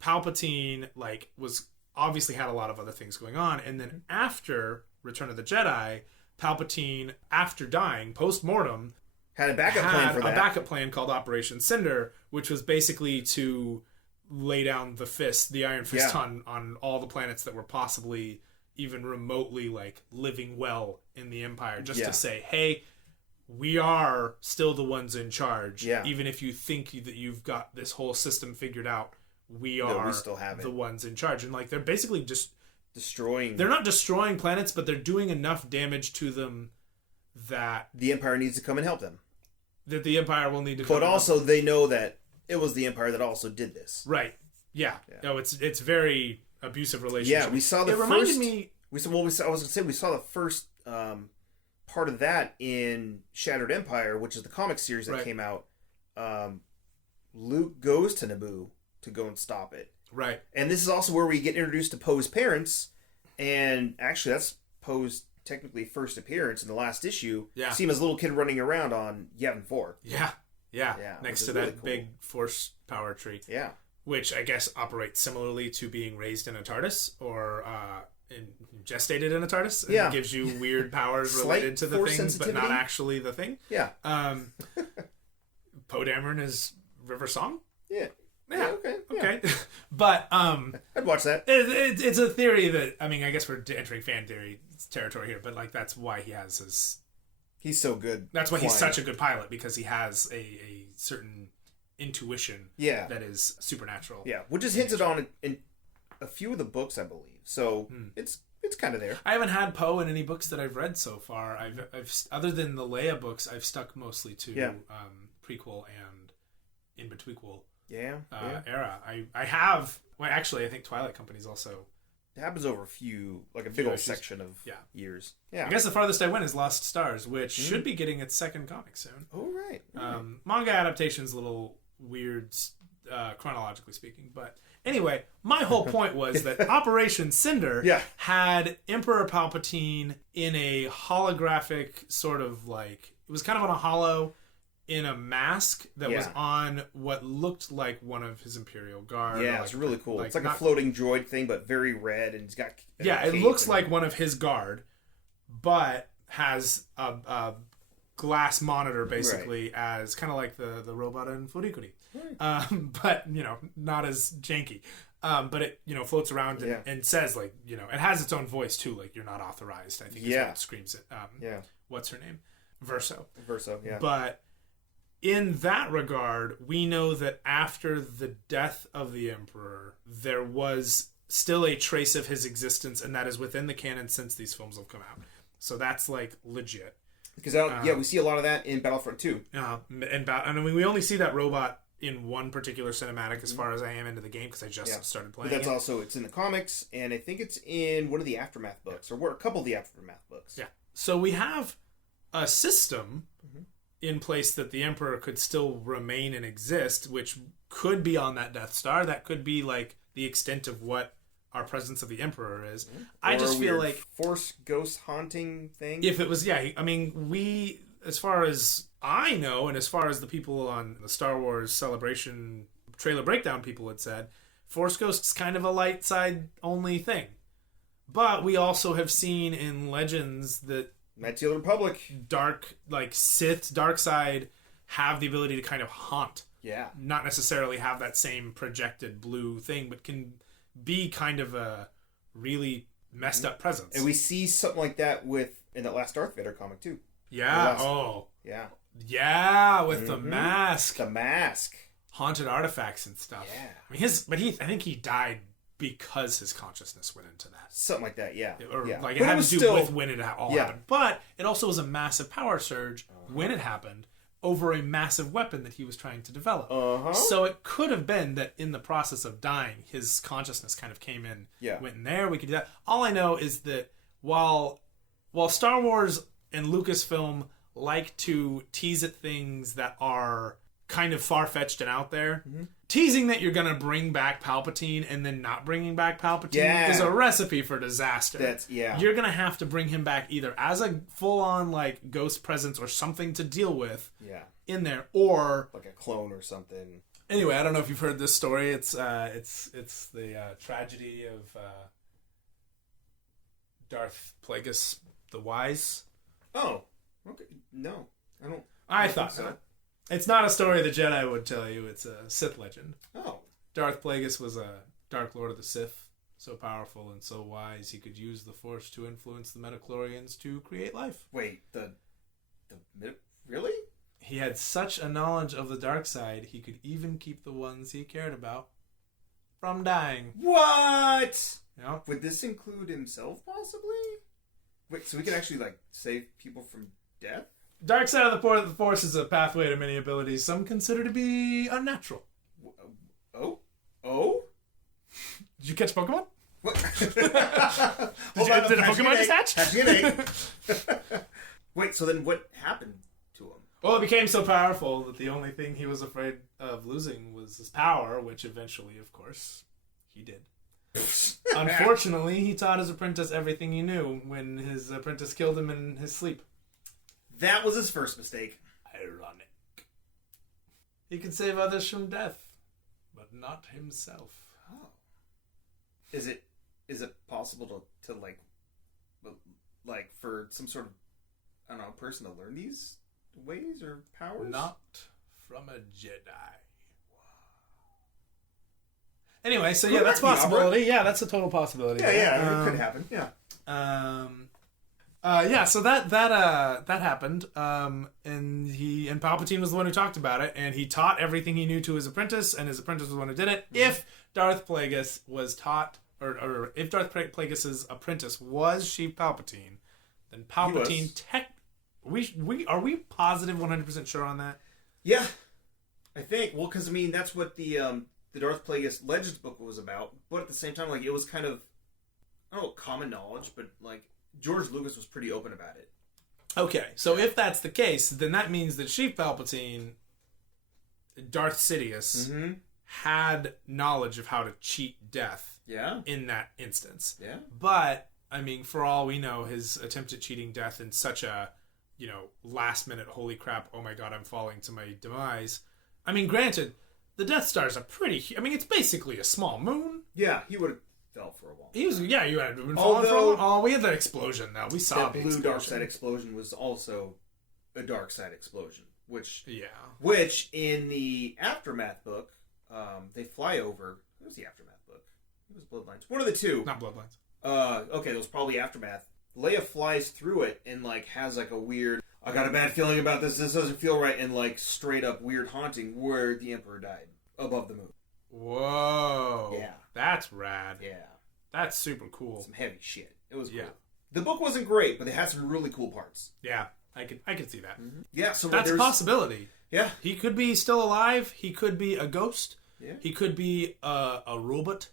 Palpatine was obviously had a lot of other things going on, and then after Return of the Jedi, Palpatine, after dying post-mortem, had a backup plan for that. a backup plan called Operation Cinder, which was basically to lay down the Iron Fist Yeah. on all the planets that were possibly even remotely living well in the Empire, just Yeah. to say, hey, we are still the ones in charge. Yeah. Even if you think that you've got this whole system figured out, we No, are we still have it. the ones in charge. And they're basically just Destroying. they're not destroying planets, but they're doing enough damage to them that The Empire needs to come and help them. the Empire will need to come But and also, they know that it was the Empire that also did this. right. Yeah. No, it's very abusive relationship. Yeah, we saw the It reminded first. me. I was going to say we saw the first part of that in Shattered Empire, which is the comic series that Right. came out. Luke goes to Naboo to go and stop it, Right. and this is also where we get introduced to Poe's parents. And actually, that's Poe's technically first appearance in the last issue, Yeah. see him as a little kid running around on Yavin 4. Yeah. Yeah, Next which to is that really cool. big force power tree. Yeah. Which I guess operates similarly to being raised in a TARDIS or gestated in a TARDIS. And Yeah. gives you weird powers Slight related to the force thing, but not sensitivity. actually the thing. Yeah. Poe Dameron is River Song? Yeah. Yeah. Okay. Yeah. Okay. But I'd watch that. it's a theory that, I mean, I guess we're entering fan theory territory here, but like that's why he has his... He's so good. That's why he's flying. such a good pilot, because he has a certain intuition Yeah. that is supernatural. Yeah, which is hinted on in a few of the books, I believe. So it's kind of there. I haven't had Poe in any books that I've read so far. I've other than the Leia books, I've stuck mostly to Yeah. prequel and in betweenquel Yeah. era. I have. Well, actually, I think Twilight Company's also. It happens over a big old issues. section of Yeah. years. Yeah. I guess the farthest I went is Lost Stars, which should be getting its second comic soon. Oh, right. Manga adaptation's a little weird, chronologically speaking, but anyway, my whole point was that Operation Cinder Yeah. had Emperor Palpatine in a holographic sort of like, it was kind of on a hollow in a mask that was Yeah. on what looked like one of his Imperial Guard. Yeah, or it's really cool. It's like a not- floating droid thing, but very red, and it's got Yeah, it cape looks and- like one of his guard, but has a glass monitor basically as kind of like the robot in Furikuri. But, not as janky. But it, floats around and, Yeah. and says, like, it has its own voice too, like, you're not authorized, I think is Yeah. what it screams it. Yeah. What's her name? Verso. Verso, yeah. But in that regard, we know that after the death of the Emperor, there was still a trace of his existence, and that is within the canon since these films have come out. So that's, like, legit. Because, we see a lot of that in Battlefront 2. And we only see that robot in one particular cinematic as far as I am into the game, because I just started But playing that's it. also, it's in the comics, and I think it's in one of the Aftermath books, or a couple of the Aftermath books. Yeah. So we have a system in place that the Emperor could still remain and exist, which could be on that Death Star. That could be, like, the extent of what our presence of the Emperor is. I Or just a feel weird like Force ghost haunting thing. if it was, we, as far as I know, and as far as the people on the Star Wars Celebration trailer breakdown people had said, Force Ghost's kind of a light side only thing. But we also have seen in Legends that Knights of the Republic. dark, like Sith, dark side, have the ability to kind of haunt. Yeah. Not necessarily have that same projected blue thing, but can be kind of a really messed up presence. And we see something like that in that last Darth Vader comic, too. Yeah. Yes. Oh. Yeah. Yeah, with the mask. The mask. Haunted artifacts and stuff. Yeah. I mean, I think he died because his consciousness went into that. Something like that, yeah. Or yeah. like it But had was to do still- with when it all Yeah. happened. But it also was a massive power surge when it happened over a massive weapon that he was trying to develop. Uh-huh. So it could have been that in the process of dying, his consciousness kind of came in, went in there. We could do that. All I know is that while Star Wars and Lucasfilm like to tease at things that are kind of far-fetched and out there, teasing that you're going to bring back Palpatine and then not bringing back Palpatine is a recipe for disaster. You're going to have to bring him back either as a full-on like ghost presence or something to deal with in there, or like a clone or something. Anyway, I don't know if you've heard this story. It's the tragedy of Darth Plagueis the Wise. Oh, okay. No, I don't. I thought so. It's not a story the Jedi would tell you. It's a Sith legend. Oh. Darth Plagueis was a Dark Lord of the Sith, so powerful and so wise he could use the Force to influence the Metachlorians to create life. Wait, really? He had such a knowledge of the dark side, he could even keep the ones he cared about from dying. What? Yeah. Would this include himself, possibly? Wait, so we can actually, like, save people from death? Dark side of the Force is a pathway to many abilities some consider to be unnatural. Oh? Did you catch Pokemon? What? Did a Pokemon just hatch? Hatching an egg. Wait, so then what happened to him? Well, it became so powerful that the only thing he was afraid of losing was his power, which eventually, of course, he did. Unfortunately, he taught his apprentice everything he knew when his apprentice killed him in his sleep. That was his first mistake. Ironic. He could save others from death, but not himself. Oh. Is it possible to like for some sort of, I don't know, person to learn these ways or powers? Not from a Jedi. Anyway, so yeah, that's a possibility. Yeah, that's a total possibility. Yeah, it could happen. Yeah. So that happened. And Palpatine was the one who talked about it, and he taught everything he knew to his apprentice, and his apprentice was the one who did it. Mm-hmm. If Darth Plagueis was taught, or if Darth Plagueis' apprentice was Sheev Palpatine, then Palpatine are we positive 100% sure on that? Yeah, I think. Well, because I mean that's what the Darth Plagueis Legends book was about, but at the same time, like, it was kind of, I don't know, common knowledge, but like George Lucas was pretty open about it. Okay, so if that's the case, then that means that Sheev Palpatine, Darth Sidious, had knowledge of how to cheat death. Yeah. In that instance. Yeah. But I mean, for all we know, his attempt at cheating death in such a, last minute, holy crap, oh my god, I'm falling to my demise. I mean, granted, the Death Star is it's basically a small moon. Yeah, he would have fell for a while. You had been falling for a while. Oh, we had the explosion, though. We saw the blue dark side explosion was also a dark side explosion, which in the Aftermath book, they fly over. What was the Aftermath book? It was Bloodlines. One of the two. Not Bloodlines. Okay, that was probably Aftermath. Leia flies through it and like has like a weird, I got a bad feeling about this doesn't feel right, and like straight up weird haunting where the Emperor died above the moon. Whoa. Yeah. That's rad. Yeah. That's super cool. Some heavy shit. It was cool. Yeah. The book wasn't great, but it had some really cool parts. Yeah. I could see that. Mm-hmm. Yeah, so that's a possibility. Yeah. He could be still alive. He could be a ghost. Yeah. He could be a robot.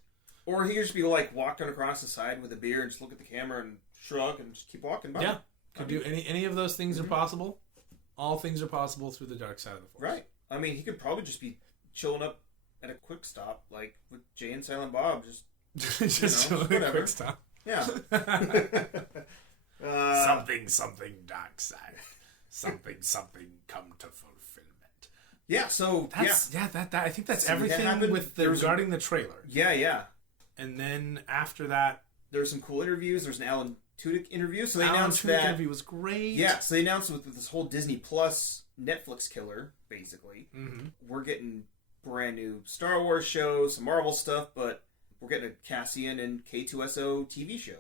Or he could just be like walking across the side with a beer and just look at the camera and shrug and just keep walking by. Yeah. Could do any of those things are possible. All things are possible through the dark side of the Force. Right. I mean, he could probably just be chilling up at a quick stop, like with Jay and Silent Bob, just chilling at a quick stop. Yeah. Something dark side. Something come to fulfillment. Yeah. So that I think that's everything regarding the trailer. Yeah. And then after that, there's some cool interviews. There's an Alan Tudyk interview. So they Alan announced Tudyk that interview was great. Yeah. So they announced with this whole Disney Plus Netflix killer, basically. Mm-hmm. We're getting brand new Star Wars shows, some Marvel stuff, but we're getting a Cassian and K2SO TV show,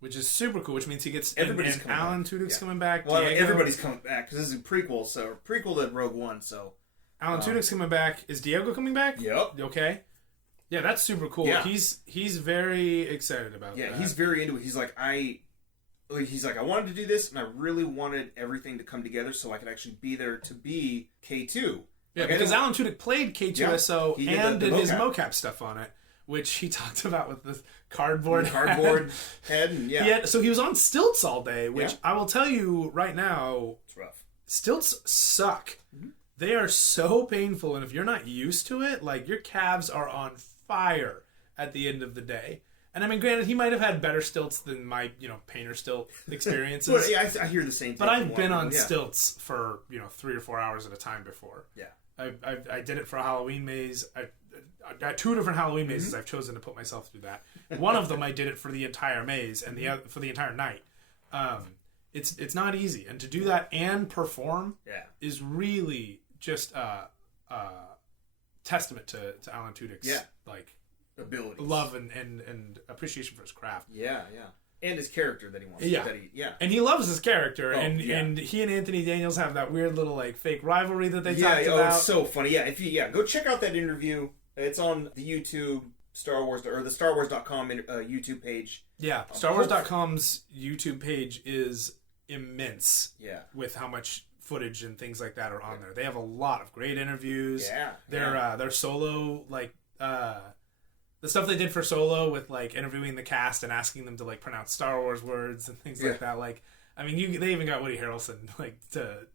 which is super cool. Which means he gets everybody's and Alan Tudyk's coming back. Well, everybody's coming back because this is a prequel. So prequel to Rogue One. So Alan Tudyk's coming back. Is Diego coming back? Yep. Okay. Yeah, that's super cool. Yeah. He's very excited about that. Yeah, he's very into it. He's like, I wanted to do this, and I really wanted everything to come together so I could actually be there to be K2. Yeah, because Alan Tudyk played K2SO and did his mocap stuff on it, which he talked about with the cardboard head. And so he was on stilts all day, which I will tell you right now, it's rough. Stilts suck. Mm-hmm. They are so painful, and if you're not used to it, like, your calves are on fire at the end of the day. And I mean, granted, he might have had better stilts than my, painter stilt experiences. Well, yeah, I hear the same thing. But I've been on stilts for 3 or 4 hours at a time before. Yeah. I did it for a Halloween maze. I got 2 different Halloween mazes. I've chosen to put myself through that. One of them I did it for the entire maze and the other for the entire night. It's not easy, and to do that and perform is really just a testament to Alan Tudyk's abilities, love and appreciation for his craft. Yeah. And his character that he wants. And he loves his character, and he and Anthony Daniels have that weird little fake rivalry that they talked about. It's so funny. Yeah, if you go check out that interview. It's on the YouTube Star Wars or the StarWars.com YouTube page. Yeah, StarWars.com's YouTube page is immense. Yeah, with how much footage and things like that are on there. They have a lot of great interviews. Yeah, their Solo the stuff they did for Solo with interviewing the cast and asking them to pronounce Star Wars words and things like that. I mean, they even got Woody Harrelson to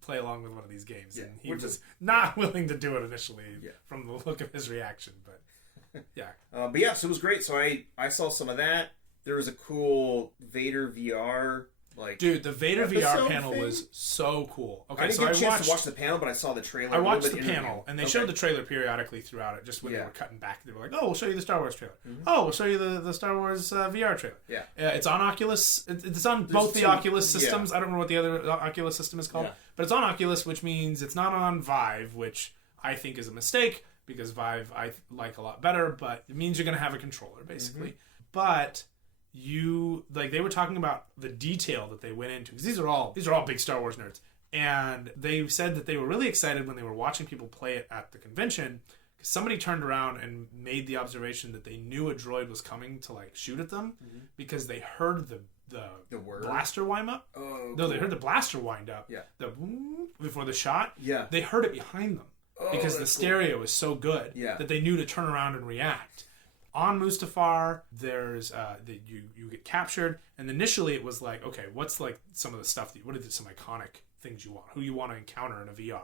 play along with one of these games, and he was not willing to do it initially from the look of his reaction. But Yeah. But yeah, so it was great. So I saw some of that. There was a cool Vader VR Dude, the Vader VR episode panel thing? was so cool. Okay, I didn't so get a chance watched, to watch the panel, but I saw the trailer. I a little watched bit the in panel, and they Okay. showed the trailer periodically throughout it, just when they Yeah. were cutting back. They were like, oh, we'll show you the Star Wars trailer. Oh, we'll show you the Star Wars VR trailer. Yeah. It's on Oculus. It's on both the two- Oculus systems. I don't remember what the other Oculus system is called. Yeah. But it's on Oculus, which means it's not on Vive, which I think is a mistake, because Vive I like a lot better, but it means you're going to have a controller, basically. But... they were talking about the detail that they went into, because these are all big Star Wars nerds, and they said that they were really excited when they were watching people play it at the convention, because somebody turned around and made the observation that they knew a droid was coming to shoot at them, because they heard the word? blaster wind up. Oh, No, they heard the blaster wind up. Yeah. The before the shot. Yeah. They heard it behind them, because the that's stereo is so good that they knew to turn around and react. On Mustafar, there's you get captured, and initially it was like, okay, what's some of the stuff what are some iconic things you want, who you want to encounter in a VR?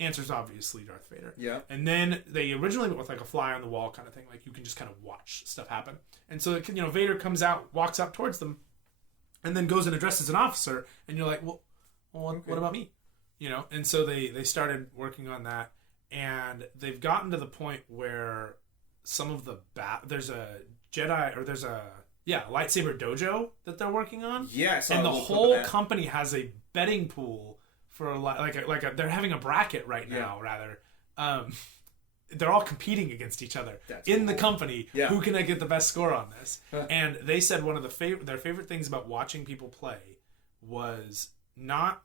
Answer's obviously Darth Vader. Yeah. And then they originally went with a fly on the wall kind of thing, you can just kind of watch stuff happen. And so Vader comes out, walks up towards them, and then goes and addresses an officer, and you're like, well what about me? And so they started working on that, and they've gotten to the point where some of the there's a Jedi, or there's a lightsaber dojo that they're working on. Yeah, I saw and a the little clip whole of that. company has a betting pool for they're having a bracket right now. Rather, they're all competing against each other the company. Yeah. Who can I get the best score on this? And they said one of their favorite things about watching people play was not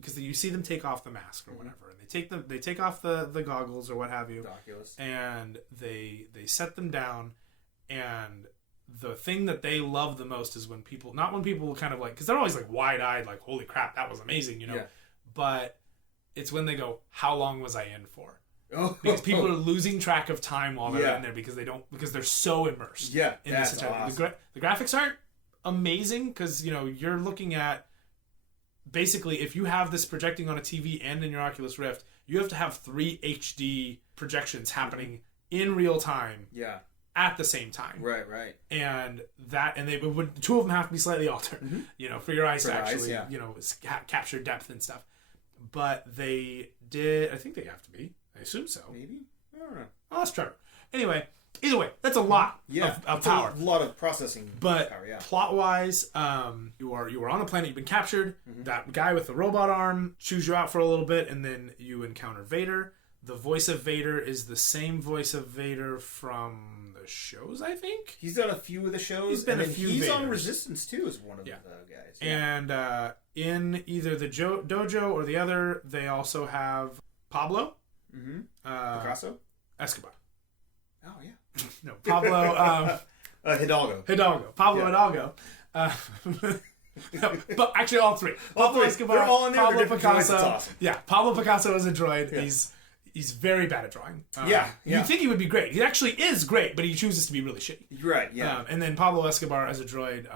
because you see them take off the mask or whatever, and they take off the goggles or what have you, The Oculus. and they set them down, and the thing that they love the most is when people kind of because they're always wide-eyed, holy crap, that was amazing, Yeah. but it's when they go, how long was I in for? Oh, Because people are losing track of time while they're Yeah. in there, because they're so immersed Yeah, in that's this entire awesome. the graphics aren't amazing, because you're looking at basically, if you have this projecting on a TV and in your Oculus Rift, you have to have 3 HD projections happening in real time Yeah. at the same time. Right. And they would 2 of them have to be slightly altered, for your eyes For to the eyes, actually, yeah. capture depth and stuff. But they did, I think they have to be. I assume so. Maybe? I don't know. Oh, that's Trevor. Anyway, either way, that's a lot Yeah. of It's power. A lot of processing But power, yeah. plot-wise, you are on a planet, you've been captured. That guy with the robot arm chews you out for a little bit, and then you encounter Vader. The voice of Vader is the same voice of Vader from the shows, I think. He's done a few of the shows. He's been and a then few He's on Vaders. Resistance too, as one of Yeah. the guys. Yeah. And in either the dojo or the other, they also have Pablo. Picasso. Escobar. Oh yeah. No, Pablo. Hidalgo. Hidalgo. Pablo Yeah. Hidalgo. No, but actually, all 3. Pablo three. Escobar. They're all in there. Pablo They're different droids. Picasso. It's awesome. Yeah, Pablo Picasso is a droid. Yeah. He's very bad at drawing. Yeah. You think he would be great. He actually is great, but he chooses to be really shitty. You're right. Yeah. And then Pablo Escobar as a droid.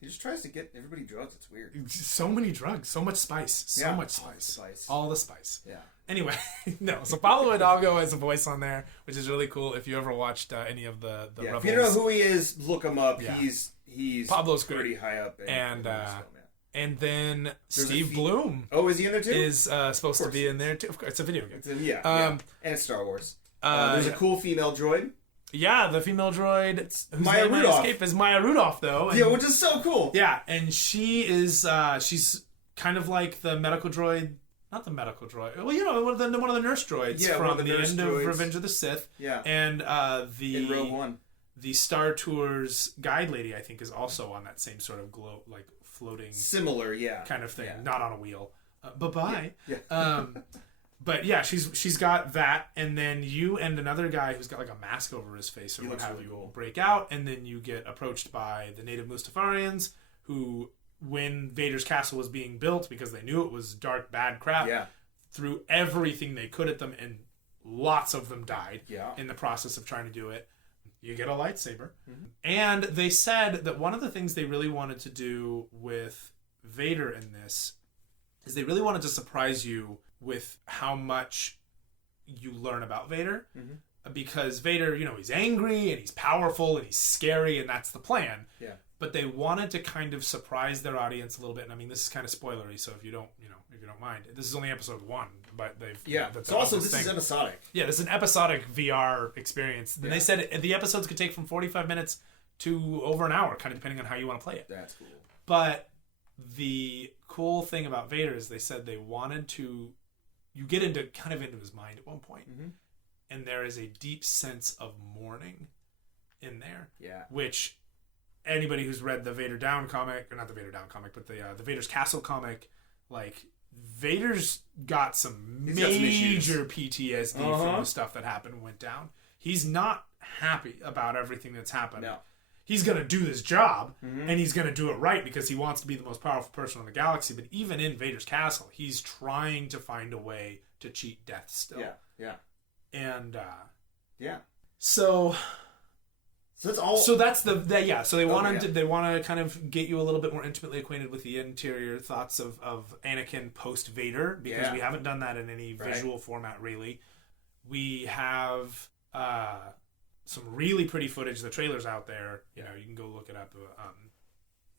He just tries to get everybody drugs. It's weird. So many drugs, so much spice, so Yeah. much spice. Spice. All the spice. Yeah. Anyway, no. So Pablo Hidalgo has a voice on there, which is really cool. If you ever watched any of the Yeah. Rebels, If you don't know who he is, look him up. Yeah. He's Pablo's great. pretty high up. And then There's Steve a Bloom Oh, is he in there too? is supposed to course. be in there too. Of course, it's a video game. Yeah. Um, And it's Star Wars. uh, There's yeah. a cool female droid. Yeah, the female droid whose Maya name I Rudolph. escape is Maya Rudolph, though. And, Yeah, which is so cool. yeah, and she is she's kind of like the medical droid. Not the medical droid. Well, one of the nurse droids Yeah, one from of the the nurse end droids. of Revenge of the Sith. Yeah. And In Rogue One. the Star Tours guide lady, I think, is also on that same sort of floating Similar, yeah. kind of thing, Yeah. not on a wheel. Bye-bye. Yeah. But yeah, she's got that, and then you and another guy who's got a mask over his face or He what looks have really you cool. will break out, and then you get approached by the native Mustafarians who, when Vader's castle was being built, because they knew it was dark, bad crap, Yeah. threw everything they could at them, and lots of them died Yeah. in the process of trying to do it. You get a lightsaber. And they said that one of the things they really wanted to do with Vader in this is they really wanted to surprise you with how much you learn about Vader. because Vader, he's angry and he's powerful and he's scary, and that's the plan. Yeah. But they wanted to kind of surprise their audience a little bit. And I mean, this is kind of spoilery, so if you don't mind, this is only episode 1, but they've So also this is episodic. Yeah, this is an episodic VR experience. Then they said the episodes could take from 45 minutes to over an hour, kind of depending on how you want to play it. That's cool. But the cool thing about Vader is they said they wanted to. You get into his mind at one point, and there is a deep sense of mourning in there. Yeah. Which anybody who's read the Vader Down comic, or not the Vader Down comic, but the Vader's Castle comic, like Vader's got some major PTSD from the stuff that happened and went down. He's not happy about everything that's happened. No. He's going to do this job, and he's going to do it right because he wants to be the most powerful person in the galaxy. But even in Vader's castle, he's trying to find a way to cheat death still. Yeah. And, yeah. So that's all. So that's So they want to kind of get you a little bit more intimately acquainted with the interior thoughts of Anakin post Vader, because we haven't done that in any visual format really. We have some really pretty footage. The trailer's out there. You can go look it up.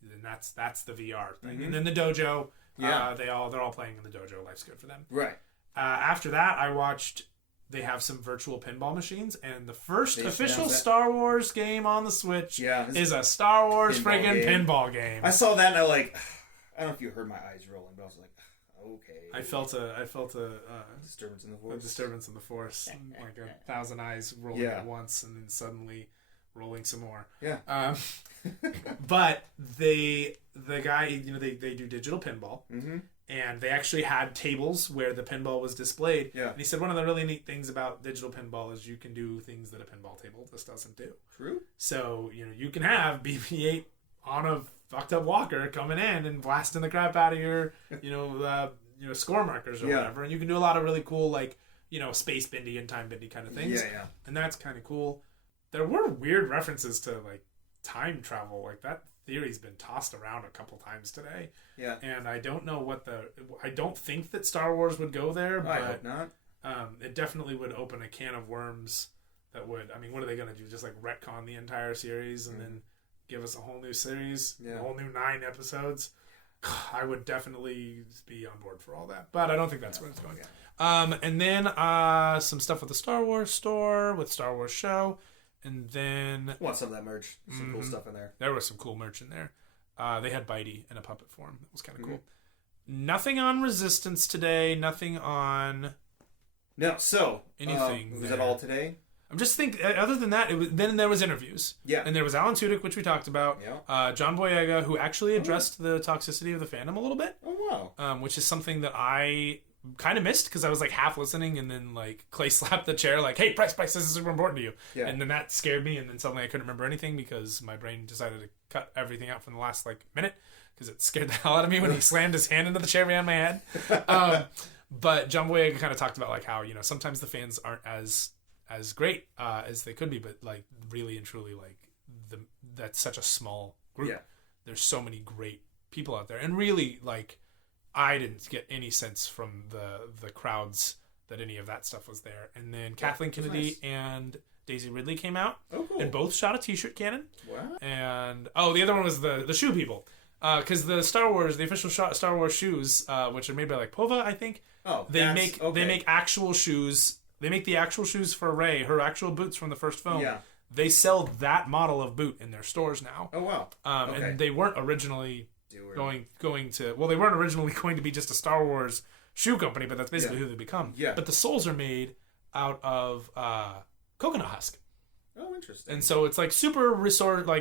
And that's the VR thing. And then the dojo. They're all playing in the dojo. Life's good for them. Right. After that, I watched. They have some virtual pinball machines, and the first official Star Wars game on the Switch is a Star Wars pinball game. I saw that and I don't know if you heard my eyes rolling, but I was like, okay. I felt a disturbance in the force. A disturbance in the force, like 1,000 eyes rolling at once, and then suddenly rolling some more. Yeah. But the guy, they do digital pinball. Mm-hmm. And they actually had tables where the pinball was displayed. Yeah. And he said one of the really neat things about digital pinball is you can do things that a pinball table just doesn't do. True. So, you can have BB-8 on a fucked up walker coming in and blasting the crap out of your, score markers or whatever. And you can do a lot of really cool, space bendy and time bendy kind of things. Yeah. And that's kind of cool. There were weird references to, time travel. That theory's been tossed around a couple times today. Yeah. And I don't know I don't think that Star Wars would go there, but I hope not. It definitely would open a can of worms that would, what are they going to do? Just retcon the entire series and then give us a whole new series, a whole new 9 episodes? I would definitely be on board for all that, but I don't think that's where it's going. And then some stuff with the Star Wars store, with Star Wars show. And then... I want some of that merch. Some cool stuff in there. There was some cool merch in there. They had Bitey in a puppet form. That was kind of cool. Nothing on Resistance today. Nothing on... No, so... anything was that all today? I'm just thinking... Other than that, then there was interviews. Yeah. And there was Alan Tudyk, which we talked about. Yeah. John Boyega, who actually addressed the toxicity of the fandom a little bit. Oh, wow. Which is something that I... kind of missed because I was half listening and then Clay slapped the chair hey, Bryce, this is super important to you. Yeah. And then that scared me, and then suddenly I couldn't remember anything because my brain decided to cut everything out from the last minute because it scared the hell out of me when he slammed his hand into the chair behind my head. But John Boyega kind of talked about how sometimes the fans aren't as great as they could be, but really and truly that's such a small group. Yeah. There's so many great people out there, and really I didn't get any sense from the crowds that any of that stuff was there. And then Kathleen Kennedy and Daisy Ridley came out. Oh, cool. And both shot a t-shirt cannon. Wow. And, the other one was the shoe people. Because the official Star Wars shoes, which are made by Pova, I think. Oh, they make actual shoes. They make the actual shoes for Rey, her actual boots from the first film. Yeah. They sell that model of boot in their stores now. Oh, wow. Okay. And they weren't originally... they weren't originally going to be just a Star Wars shoe company, but that's basically who they become. Yeah. But the soles are made out of coconut husk. Oh, interesting. And so it's super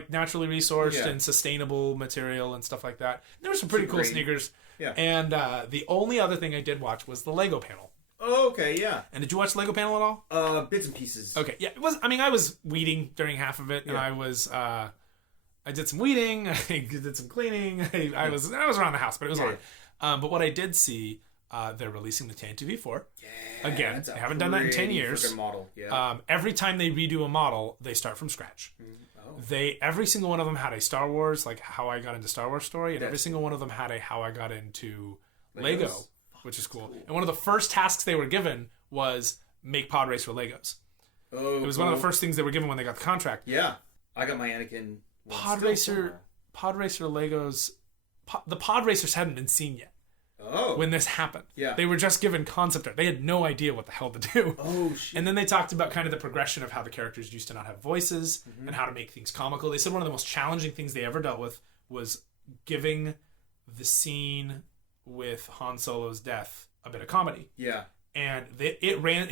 naturally resourced and sustainable material and stuff like that. And there were some pretty cool sneakers. Yeah. And the only other thing I did watch was the Lego panel. Oh, okay, yeah. And did you watch the Lego panel at all? Bits and pieces. Okay, yeah. It was. I was weeding during half of it, and I was. I did some weeding. I did some cleaning. I was around the house, but it was on. But what I did see, they're releasing the Tantu V4. Yeah, again, they haven't done that in 10 years. Model. Yeah. Every time they redo a model, they start from scratch. Every single one of them had a Star Wars, how I got into Star Wars story, and every single one of them had a how I got into Lego, which is cool. And one of the first tasks they were given was make pod race for Legos. Oh, It was one of the first things they were given when they got the contract. Yeah, I got my Anakin. Pod still Racer Legos. The Pod Racers hadn't been seen yet Oh. when this happened. Yeah. They were just given concept art. They had no idea what the hell to do. Oh, shit. And then they talked about kind of the progression of how the characters used to not have voices and how to make things comical. They said one of the most challenging things they ever dealt with was giving the scene with Han Solo's death a bit of comedy. Yeah. And they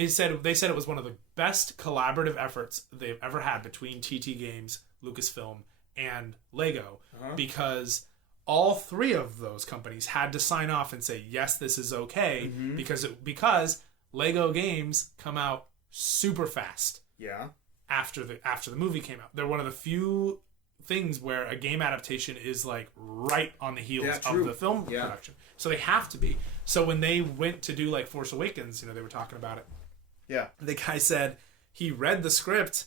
said it was one of the best collaborative efforts they've ever had between TT Games, Lucasfilm, and Lego, because all three of those companies had to sign off and say, yes, this is okay, because Lego games come out super fast. Yeah. After the movie came out. They're one of the few things where a game adaptation is like right on the heels of the film production. So they have to be. So when they went to do like Force Awakens, they were talking about it. Yeah. The guy said he read the script,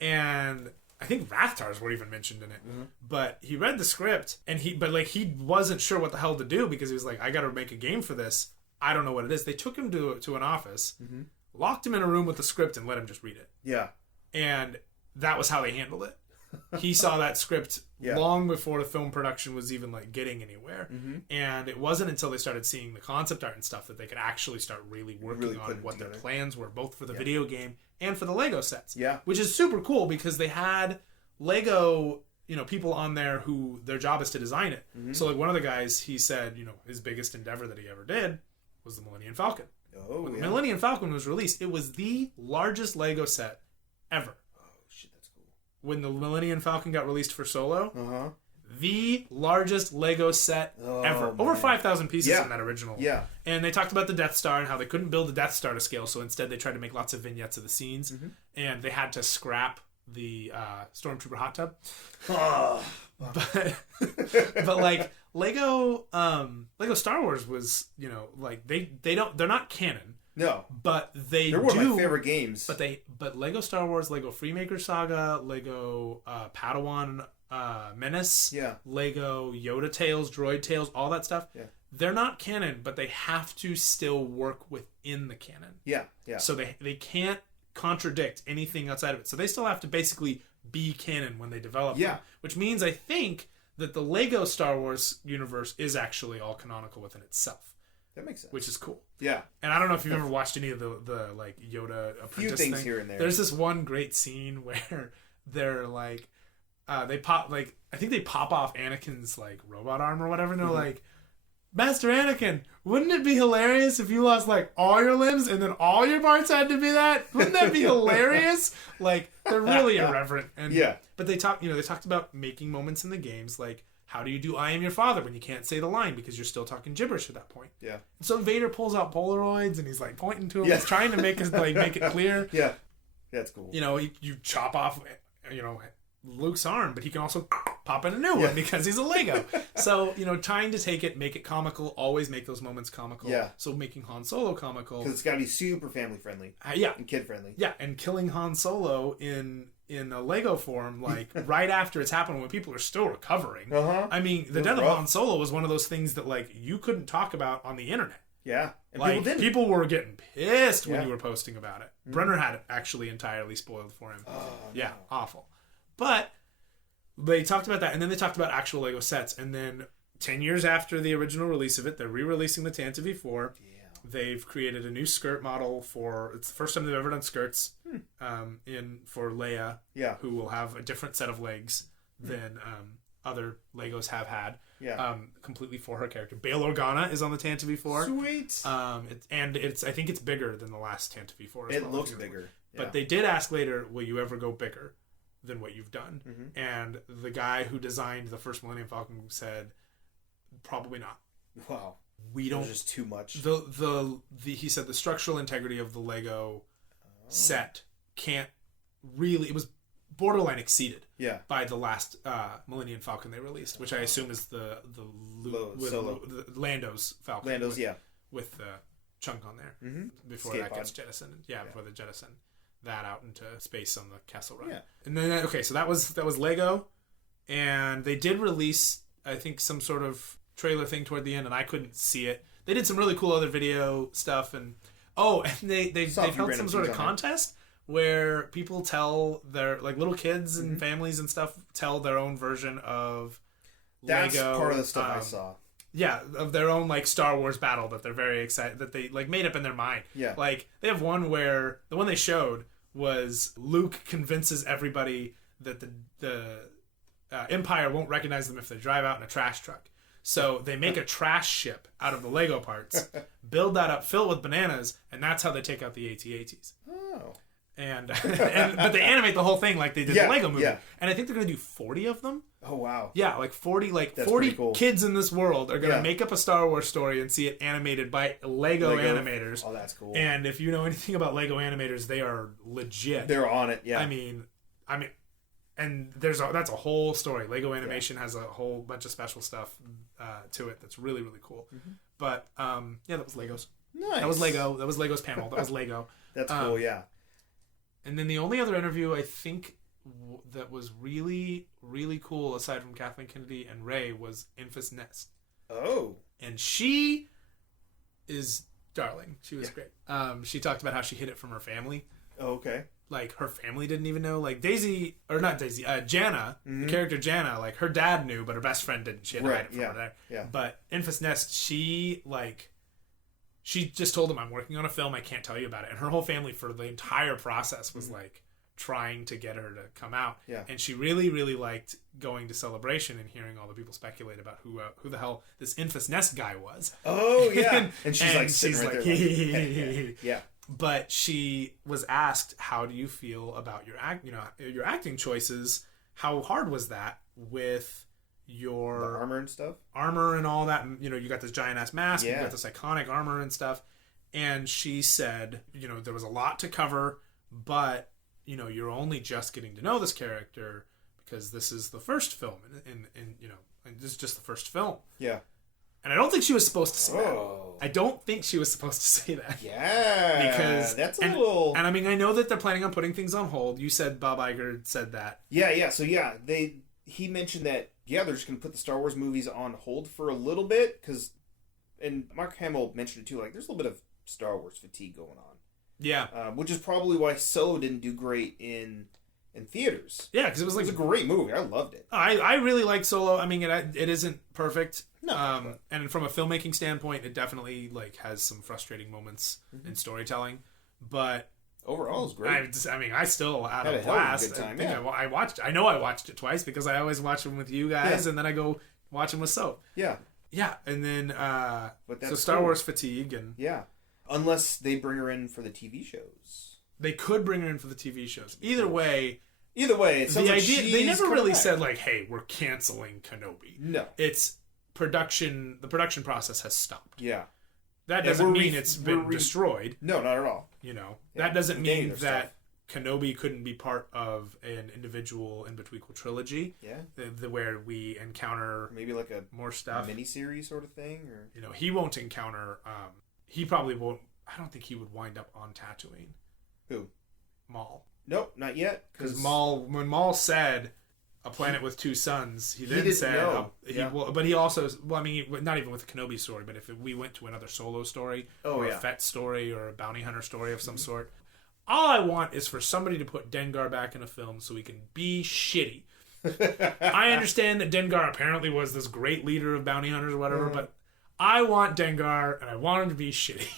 and I think Rathtars were even mentioned in it. But he read the script, and he wasn't sure what the hell to do, because he was like, I got to make a game for this. I don't know what it is. They took him to an office, locked him in a room with the script, and let him just read it. Yeah. And that was how they handled it. He saw that script long before the film production was even like getting anywhere. And it wasn't until they started seeing the concept art and stuff that they could actually start really working on what their plans were, both for the video game and for the Lego sets. Yeah. Which is super cool, because they had Lego, people on there who their job is to design it. So like one of the guys, he said, his biggest endeavor that he ever did was the Millennium Falcon. Oh, When the Millennium Falcon was released, it was the largest Lego set ever. When the Millennium Falcon got released for Solo, the largest Lego set ever. Over 5,000 pieces in that original. Yeah. And they talked about the Death Star and how they couldn't build the Death Star to scale, so instead they tried to make lots of vignettes of the scenes. And they had to scrap the Stormtrooper hot tub. But like Lego Star Wars was, they're not canon. No, but they're one of my favorite games. But Lego Star Wars, Lego Freemaker Saga, Lego Padawan Menace, Lego Yoda Tales, Droid Tales, all that stuff. Yeah. They're not canon, but they have to still work within the canon. Yeah, yeah. So they can't contradict anything outside of it. So they still have to basically be canon when they develop them. Which means I think that the Lego Star Wars universe is actually all canonical within itself. That makes sense. Which is cool. Yeah. And I don't know if you've ever watched any of the like Yoda Apprentice things thing. Here and there. There's this one great scene where they're like, they pop off Anakin's like robot arm or whatever, and they're like, Master Anakin, wouldn't it be hilarious if you lost like all your limbs and then all your parts had to be that? Wouldn't that be hilarious? Like, they're really irreverent. And but they talked about making moments in the games, like, how do you do I am your father when you can't say the line because you're still talking gibberish at that point? Yeah. And so Vader pulls out Polaroids and he's like pointing to him. He's trying to make it clear. Yeah. That's cool. You chop off, Luke's arm, but he can also pop in a new one because he's a Lego. So, trying to make it comical, always make those moments comical. Yeah. So making Han Solo comical. Because it's got to be super family friendly. And kid friendly. Yeah. And killing Han Solo in a Lego form, like right after it's happened when people are still recovering. I mean, the death of Han Solo was one of those things that like you couldn't talk about on the internet. Yeah. And like people were getting pissed when you were posting about it. Brenner had it actually entirely spoiled for him. Yeah, awful. But they talked about that, and then they talked about actual Lego sets, and then 10 years after the original release of it, they're re-releasing the Tantive V4. They've created a new skirt model it's the first time they've ever done skirts for Leia, who will have a different set of legs than other Legos have had, completely for her character. Bail Organa is on the Tantive V4. Sweet. I think it's bigger than the last Tantive V4. It looks bigger. But they did ask later, will you ever go bigger than what you've done? And the guy who designed the first Millennium Falcon said, probably not. Wow. We don't. It's just too much. He said the structural integrity of the Lego set can't really. It was borderline exceeded. By the last Millennium Falcon they released, which I assume is the Lando's Falcon. With the chunk on there before that gets jettisoned. Before they jettison that out into space on the Castle Run. And then so that was Lego, and they did release I think some sort of trailer thing toward the end, and I couldn't see it. They did some really cool other video stuff, and they've held some sort of contest where people tell their, like, little kids and families and stuff tell their own version of That's Lego. part of the stuff I saw. Yeah, of their own, like, Star Wars battle that they're very excited, that they, like, made up in their mind. Yeah. Like, they have one where, the one they showed was Luke convinces everybody that the Empire won't recognize them if they drive out in a trash truck. So they make a trash ship out of the Lego parts, build that up, fill it with bananas, and that's how they take out the AT-ATs. Oh. And but they animate the whole thing like they did the Lego movie. Yeah. And I think they're going to do 40 of them. Oh, wow. Yeah, like 40 That's 40 pretty cool. kids in this world are going to Yeah. make up a Star Wars story and see it animated by Lego animators. Oh, that's cool. And if you know anything about Lego animators, they are legit. They're on it, yeah. I mean, and that's a whole story. Lego Animation has a whole bunch of special stuff to it that's really, really cool. But yeah, that was Legos. Nice. That was Lego. That was Lego's panel. That was Lego. That's cool, yeah. And then the only other interview I think that was really, really cool, aside from Kathleen Kennedy and Ray, was Infus Nest. Oh. And she is darling. She was great. She talked about how she hid it from her family. Oh, okay. Like, her family didn't even know. Like, Jana, the character Jana, like, her dad knew, but her best friend didn't. She had to hide it from her dad. Yeah. But Infus Nest, she just told him, I'm working on a film, I can't tell you about it. And her whole family, for the entire process, was, like, trying to get her to come out. Yeah. And she really, really liked going to Celebration and hearing all the people speculate about who the hell this Infus Nest guy was. Oh, yeah. And she's, like, sitting right there. Like, yeah. But she was asked, "How do you feel about your acting choices? How hard was that with your The armor and stuff? Armor and all that? You know, you got this giant ass mask, you Yeah. got this iconic armor and stuff." And she said, "You know, there was a lot to cover, but you know, you're only just getting to know this character because this is the first film, and you know, and this is just the first film." Yeah. And I don't think she was supposed to say Oh. that. I don't think she was supposed to say that. Yeah. Because that's a little. And I mean, I know that they're planning on putting things on hold. You said Bob Iger said that. Yeah. So yeah, he mentioned that. Yeah, they're just gonna put the Star Wars movies on hold for a little bit because, and Mark Hamill mentioned it too. Like, there's a little bit of Star Wars fatigue going on. Yeah. Which is probably why Solo didn't do great in theaters. Yeah, because it was like It was a great movie. I loved it. I really liked Solo. I mean, it isn't perfect. No. And from a filmmaking standpoint, it definitely like has some frustrating moments in storytelling. But Overall, it was great. I still had Had a a hell of a blast. good time, I think yeah. I watched. I know I watched it twice because I always watch them with you guys, Yeah. and then I go watch them with Soap. Yeah. Yeah, and then But so that's Star cool. Wars fatigue, and Yeah. Unless they bring her in for the TV shows. they could bring her in for the TV shows. Either way, It sounds the like idea they she's never coming really back. said like, "Hey, we're canceling Kenobi." No. It's production. The production process has stopped. Yeah. That Yeah, doesn't we're mean re- it's we're been re- destroyed. No, not at all. You know, Yeah, that doesn't we're getting mean their that Kenobi couldn't be part of an individual in between trilogy. Yeah. Where we encounter Maybe like a more stuff. miniseries sort of thing, or You know, he won't encounter. He probably won't. I don't think he would wind up on Tatooine. who? Maul. Nope, not yet. Because when Maul said a planet with two suns, he then didn't said, know. Yeah. but he also, well, I mean, not even with the Kenobi story, but if we went to another Solo story, or yeah. a Fett story, or a bounty hunter story of some sort, all I want is for somebody to put Dengar back in a film so he can be shitty. I understand that Dengar apparently was this great leader of bounty hunters or whatever, but I want Dengar, and I want him to be shitty.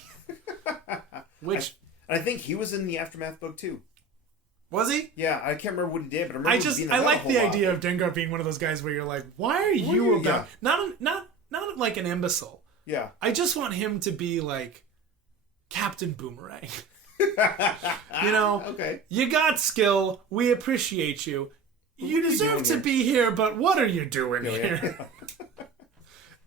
Which... I think he was in the Aftermath book too. Was he? Yeah, I can't remember what he did, but I remember him being in I that like a whole the lot. idea of Dengar being one of those guys where you're like, why are you about not like an imbecile. Yeah. I just want him to be like Captain Boomerang. You know, Okay. you got skill. We appreciate you. You What are you deserve doing to here? be here, but what are you doing Yeah, here?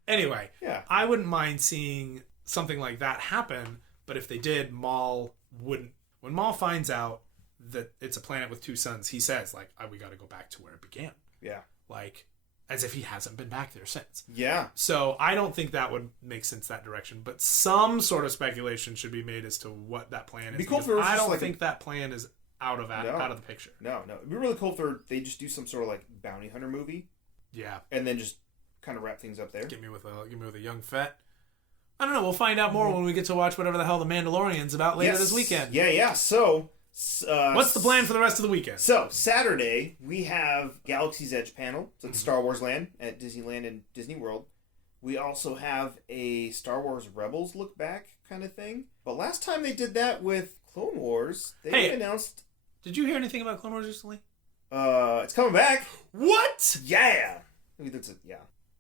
Anyway, Yeah. I wouldn't mind seeing something like that happen, but if they did, Maul wouldn't. When Maul finds out that it's a planet with two suns, he says, like, we got to go back to where it began. Yeah. Like, as if he hasn't been back there since. Yeah. So I don't think that would make sense that direction, but some sort of speculation should be made as to what that plan is. Be cool if because it was I just don't like think that plan is out of the picture. No. It'd be really cool if they just do some sort of like bounty hunter movie Yeah, and then just kind of wrap things up there. give me with a young Fett. I don't know. We'll find out more when we get to watch whatever the hell the Mandalorian's about later this weekend. Yeah. So What's the plan for the rest of the weekend? So, Saturday, we have Galaxy's Edge panel. So, it's Star Wars Land at Disneyland and Disney World. We also have a Star Wars Rebels look back kind of thing. But last time they did that with Clone Wars, they announced... Did you hear anything about Clone Wars recently? It's coming back. What? Yeah. I mean, yeah.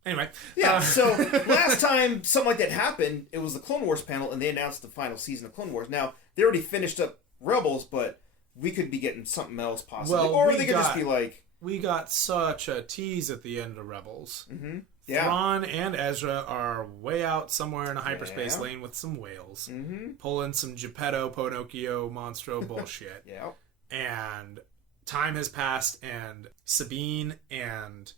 Anyway. Yeah, so last time something like that happened, it was the Clone Wars panel, and they announced the final season of Clone Wars. Now, they already finished up Rebels, but we could be getting something else possibly. Well, or they could just be like... We got such a tease at the end of Rebels. Mm-hmm. Yeah. Thrawn and Ezra are way out somewhere in a hyperspace lane with some whales. Mm-hmm. Pulling some Geppetto, Pinocchio, Monstro bullshit. Yeah. And time has passed, and Sabine and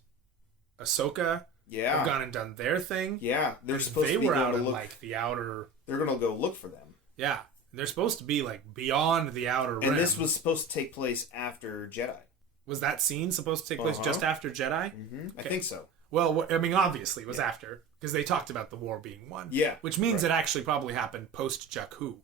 Ahsoka have gone and done their thing. Yeah. They were out in like the outer... They're going to go look for them. Yeah. They're supposed to be like beyond the outer rim. And this was supposed to take place after Jedi. Was that scene supposed to take place just after Jedi? Mm-hmm. Okay. I think so. Well, I mean, obviously it was after, because they talked about the war being won. Yeah. Which means it actually probably happened post Jakku.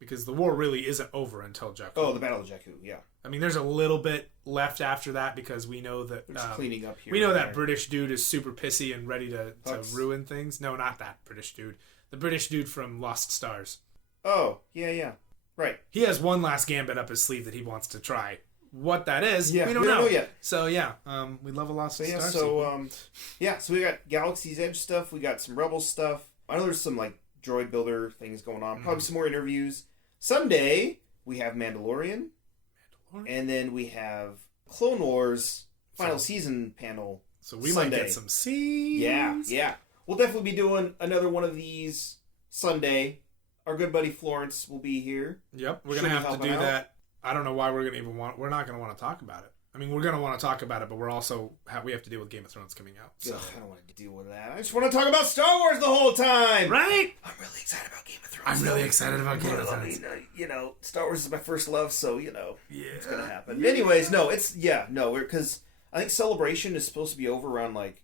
Because the war really isn't over until Jakku. Oh, the Battle of Jakku, yeah. I mean, there's a little bit left after that, because we know that... They're just cleaning up here. We know that British dude is super pissy and ready to ruin things. No, not that British dude. The British dude from Lost Stars. Oh, yeah. Right. He has one last gambit up his sleeve that he wants to try. What that is, we don't know yet. So yeah, we love a Lost Star so sequel. So we got Galaxy's Edge stuff. We got some Rebels stuff. I know there's some like droid builder things going on. Probably some more interviews. Sunday we have Mandalorian, and then we have Clone Wars final season panel. So we might get some scenes. Yeah. We'll definitely be doing another one of these Sunday. Our good buddy Florence will be here. Yep, we're gonna have to do that. I don't know why we're not gonna want to talk about it. I mean, we're gonna want to talk about it, but we have to deal with Game of Thrones coming out. So. Ugh, I don't want to deal with that. I just want to talk about Star Wars the whole time. Right? I'm really excited about Game of Thrones. I'm really excited about Game of Thrones. Star Wars is my first love, so it's gonna happen. Yeah. Anyways, because I think Celebration is supposed to be over around like.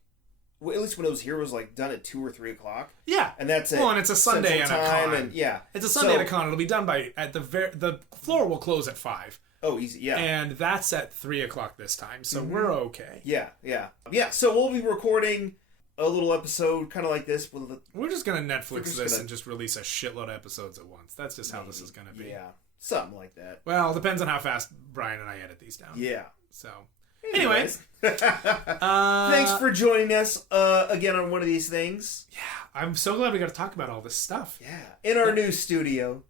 Well, at least when it was here, it was like done at 2 or 3 o'clock. Yeah, and that's it. Well, and it's a Sunday and a con. It's a Sunday and a con. It'll be done the floor will close at 5. Oh, easy, yeah. And that's at 3 o'clock this time, so we're okay. Yeah. So we'll be recording a little episode, kind of like this. We're just gonna Netflix this and just release a shitload of episods at once. That's just how this is gonna be. Yeah, something like that. Well, it depends on how fast Brian and I edit these down. Yeah. So. Anyways. Thanks for joining us again on one of these things. Yeah, I'm so glad we got to talk about all this stuff. Yeah, in our new studio.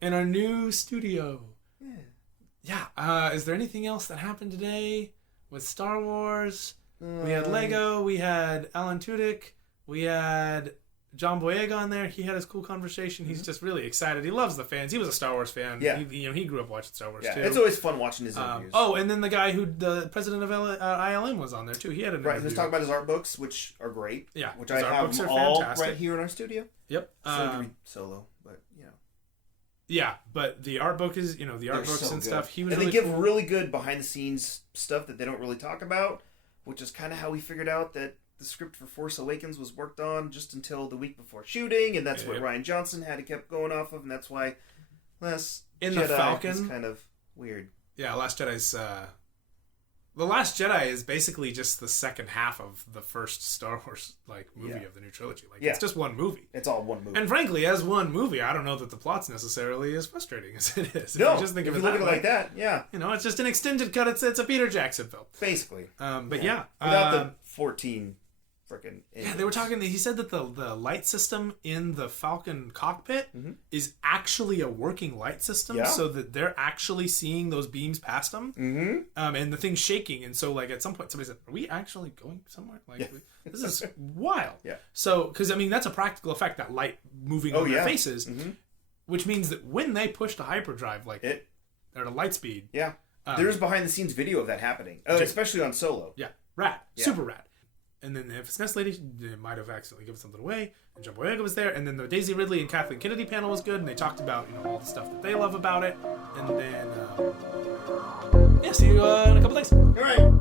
Yeah. Is there anything else that happened today with Star Wars? We had Lego. We had Alan Tudyk. We had John Boyega on there. He had his cool conversation. He's just really excited. He loves the fans. He was a Star Wars fan. Yeah. He grew up watching Star Wars too. It's always fun watching his interviews. And then the guy the president of ILM was on there too. He had an interview. He was talking about his art books, which are great. Yeah, which I have them all right here in our studio. Yep. Solo, but Yeah, but the art book is, the art books and stuff. He was and they give really good behind the scenes stuff that they don't really talk about, which is kind of how we figured out that the script for Force Awakens was worked on just until the week before shooting, and that's what Rian Johnson had kept going off of, and that's why Last Jedi the Falcon is kind of weird. Yeah, Last Jedi's The Last Jedi is basically just the second half of the first Star Wars movie of the new trilogy. It's just one movie. It's all one movie. And frankly, as one movie, I don't know that the plot's necessarily as frustrating as it is. No, if you just think if of you look at it like that, yeah. It's just an extended cut. It's a Peter Jackson film. Basically. But without the 14 freaking... Yeah, they were talking... He said that the light system in the Falcon cockpit is actually a working light system, so that they're actually seeing those beams past them, and the thing's shaking. And so, at some point, somebody said, "Are we actually going somewhere? This is wild." Yeah. So, because that's a practical effect, that light moving on their faces, which means that when they push the hyperdrive, they're at a light speed. Yeah. There's behind the scenes video of that happening, especially on Solo. Yeah, rad, super rad. And then the Emphasis Lady, they might have accidentally given something away. And John Boyega was there. And then the Daisy Ridley and Kathleen Kennedy panel was good. And they talked about, all the stuff that they love about it. And then, see you in a couple days. All right.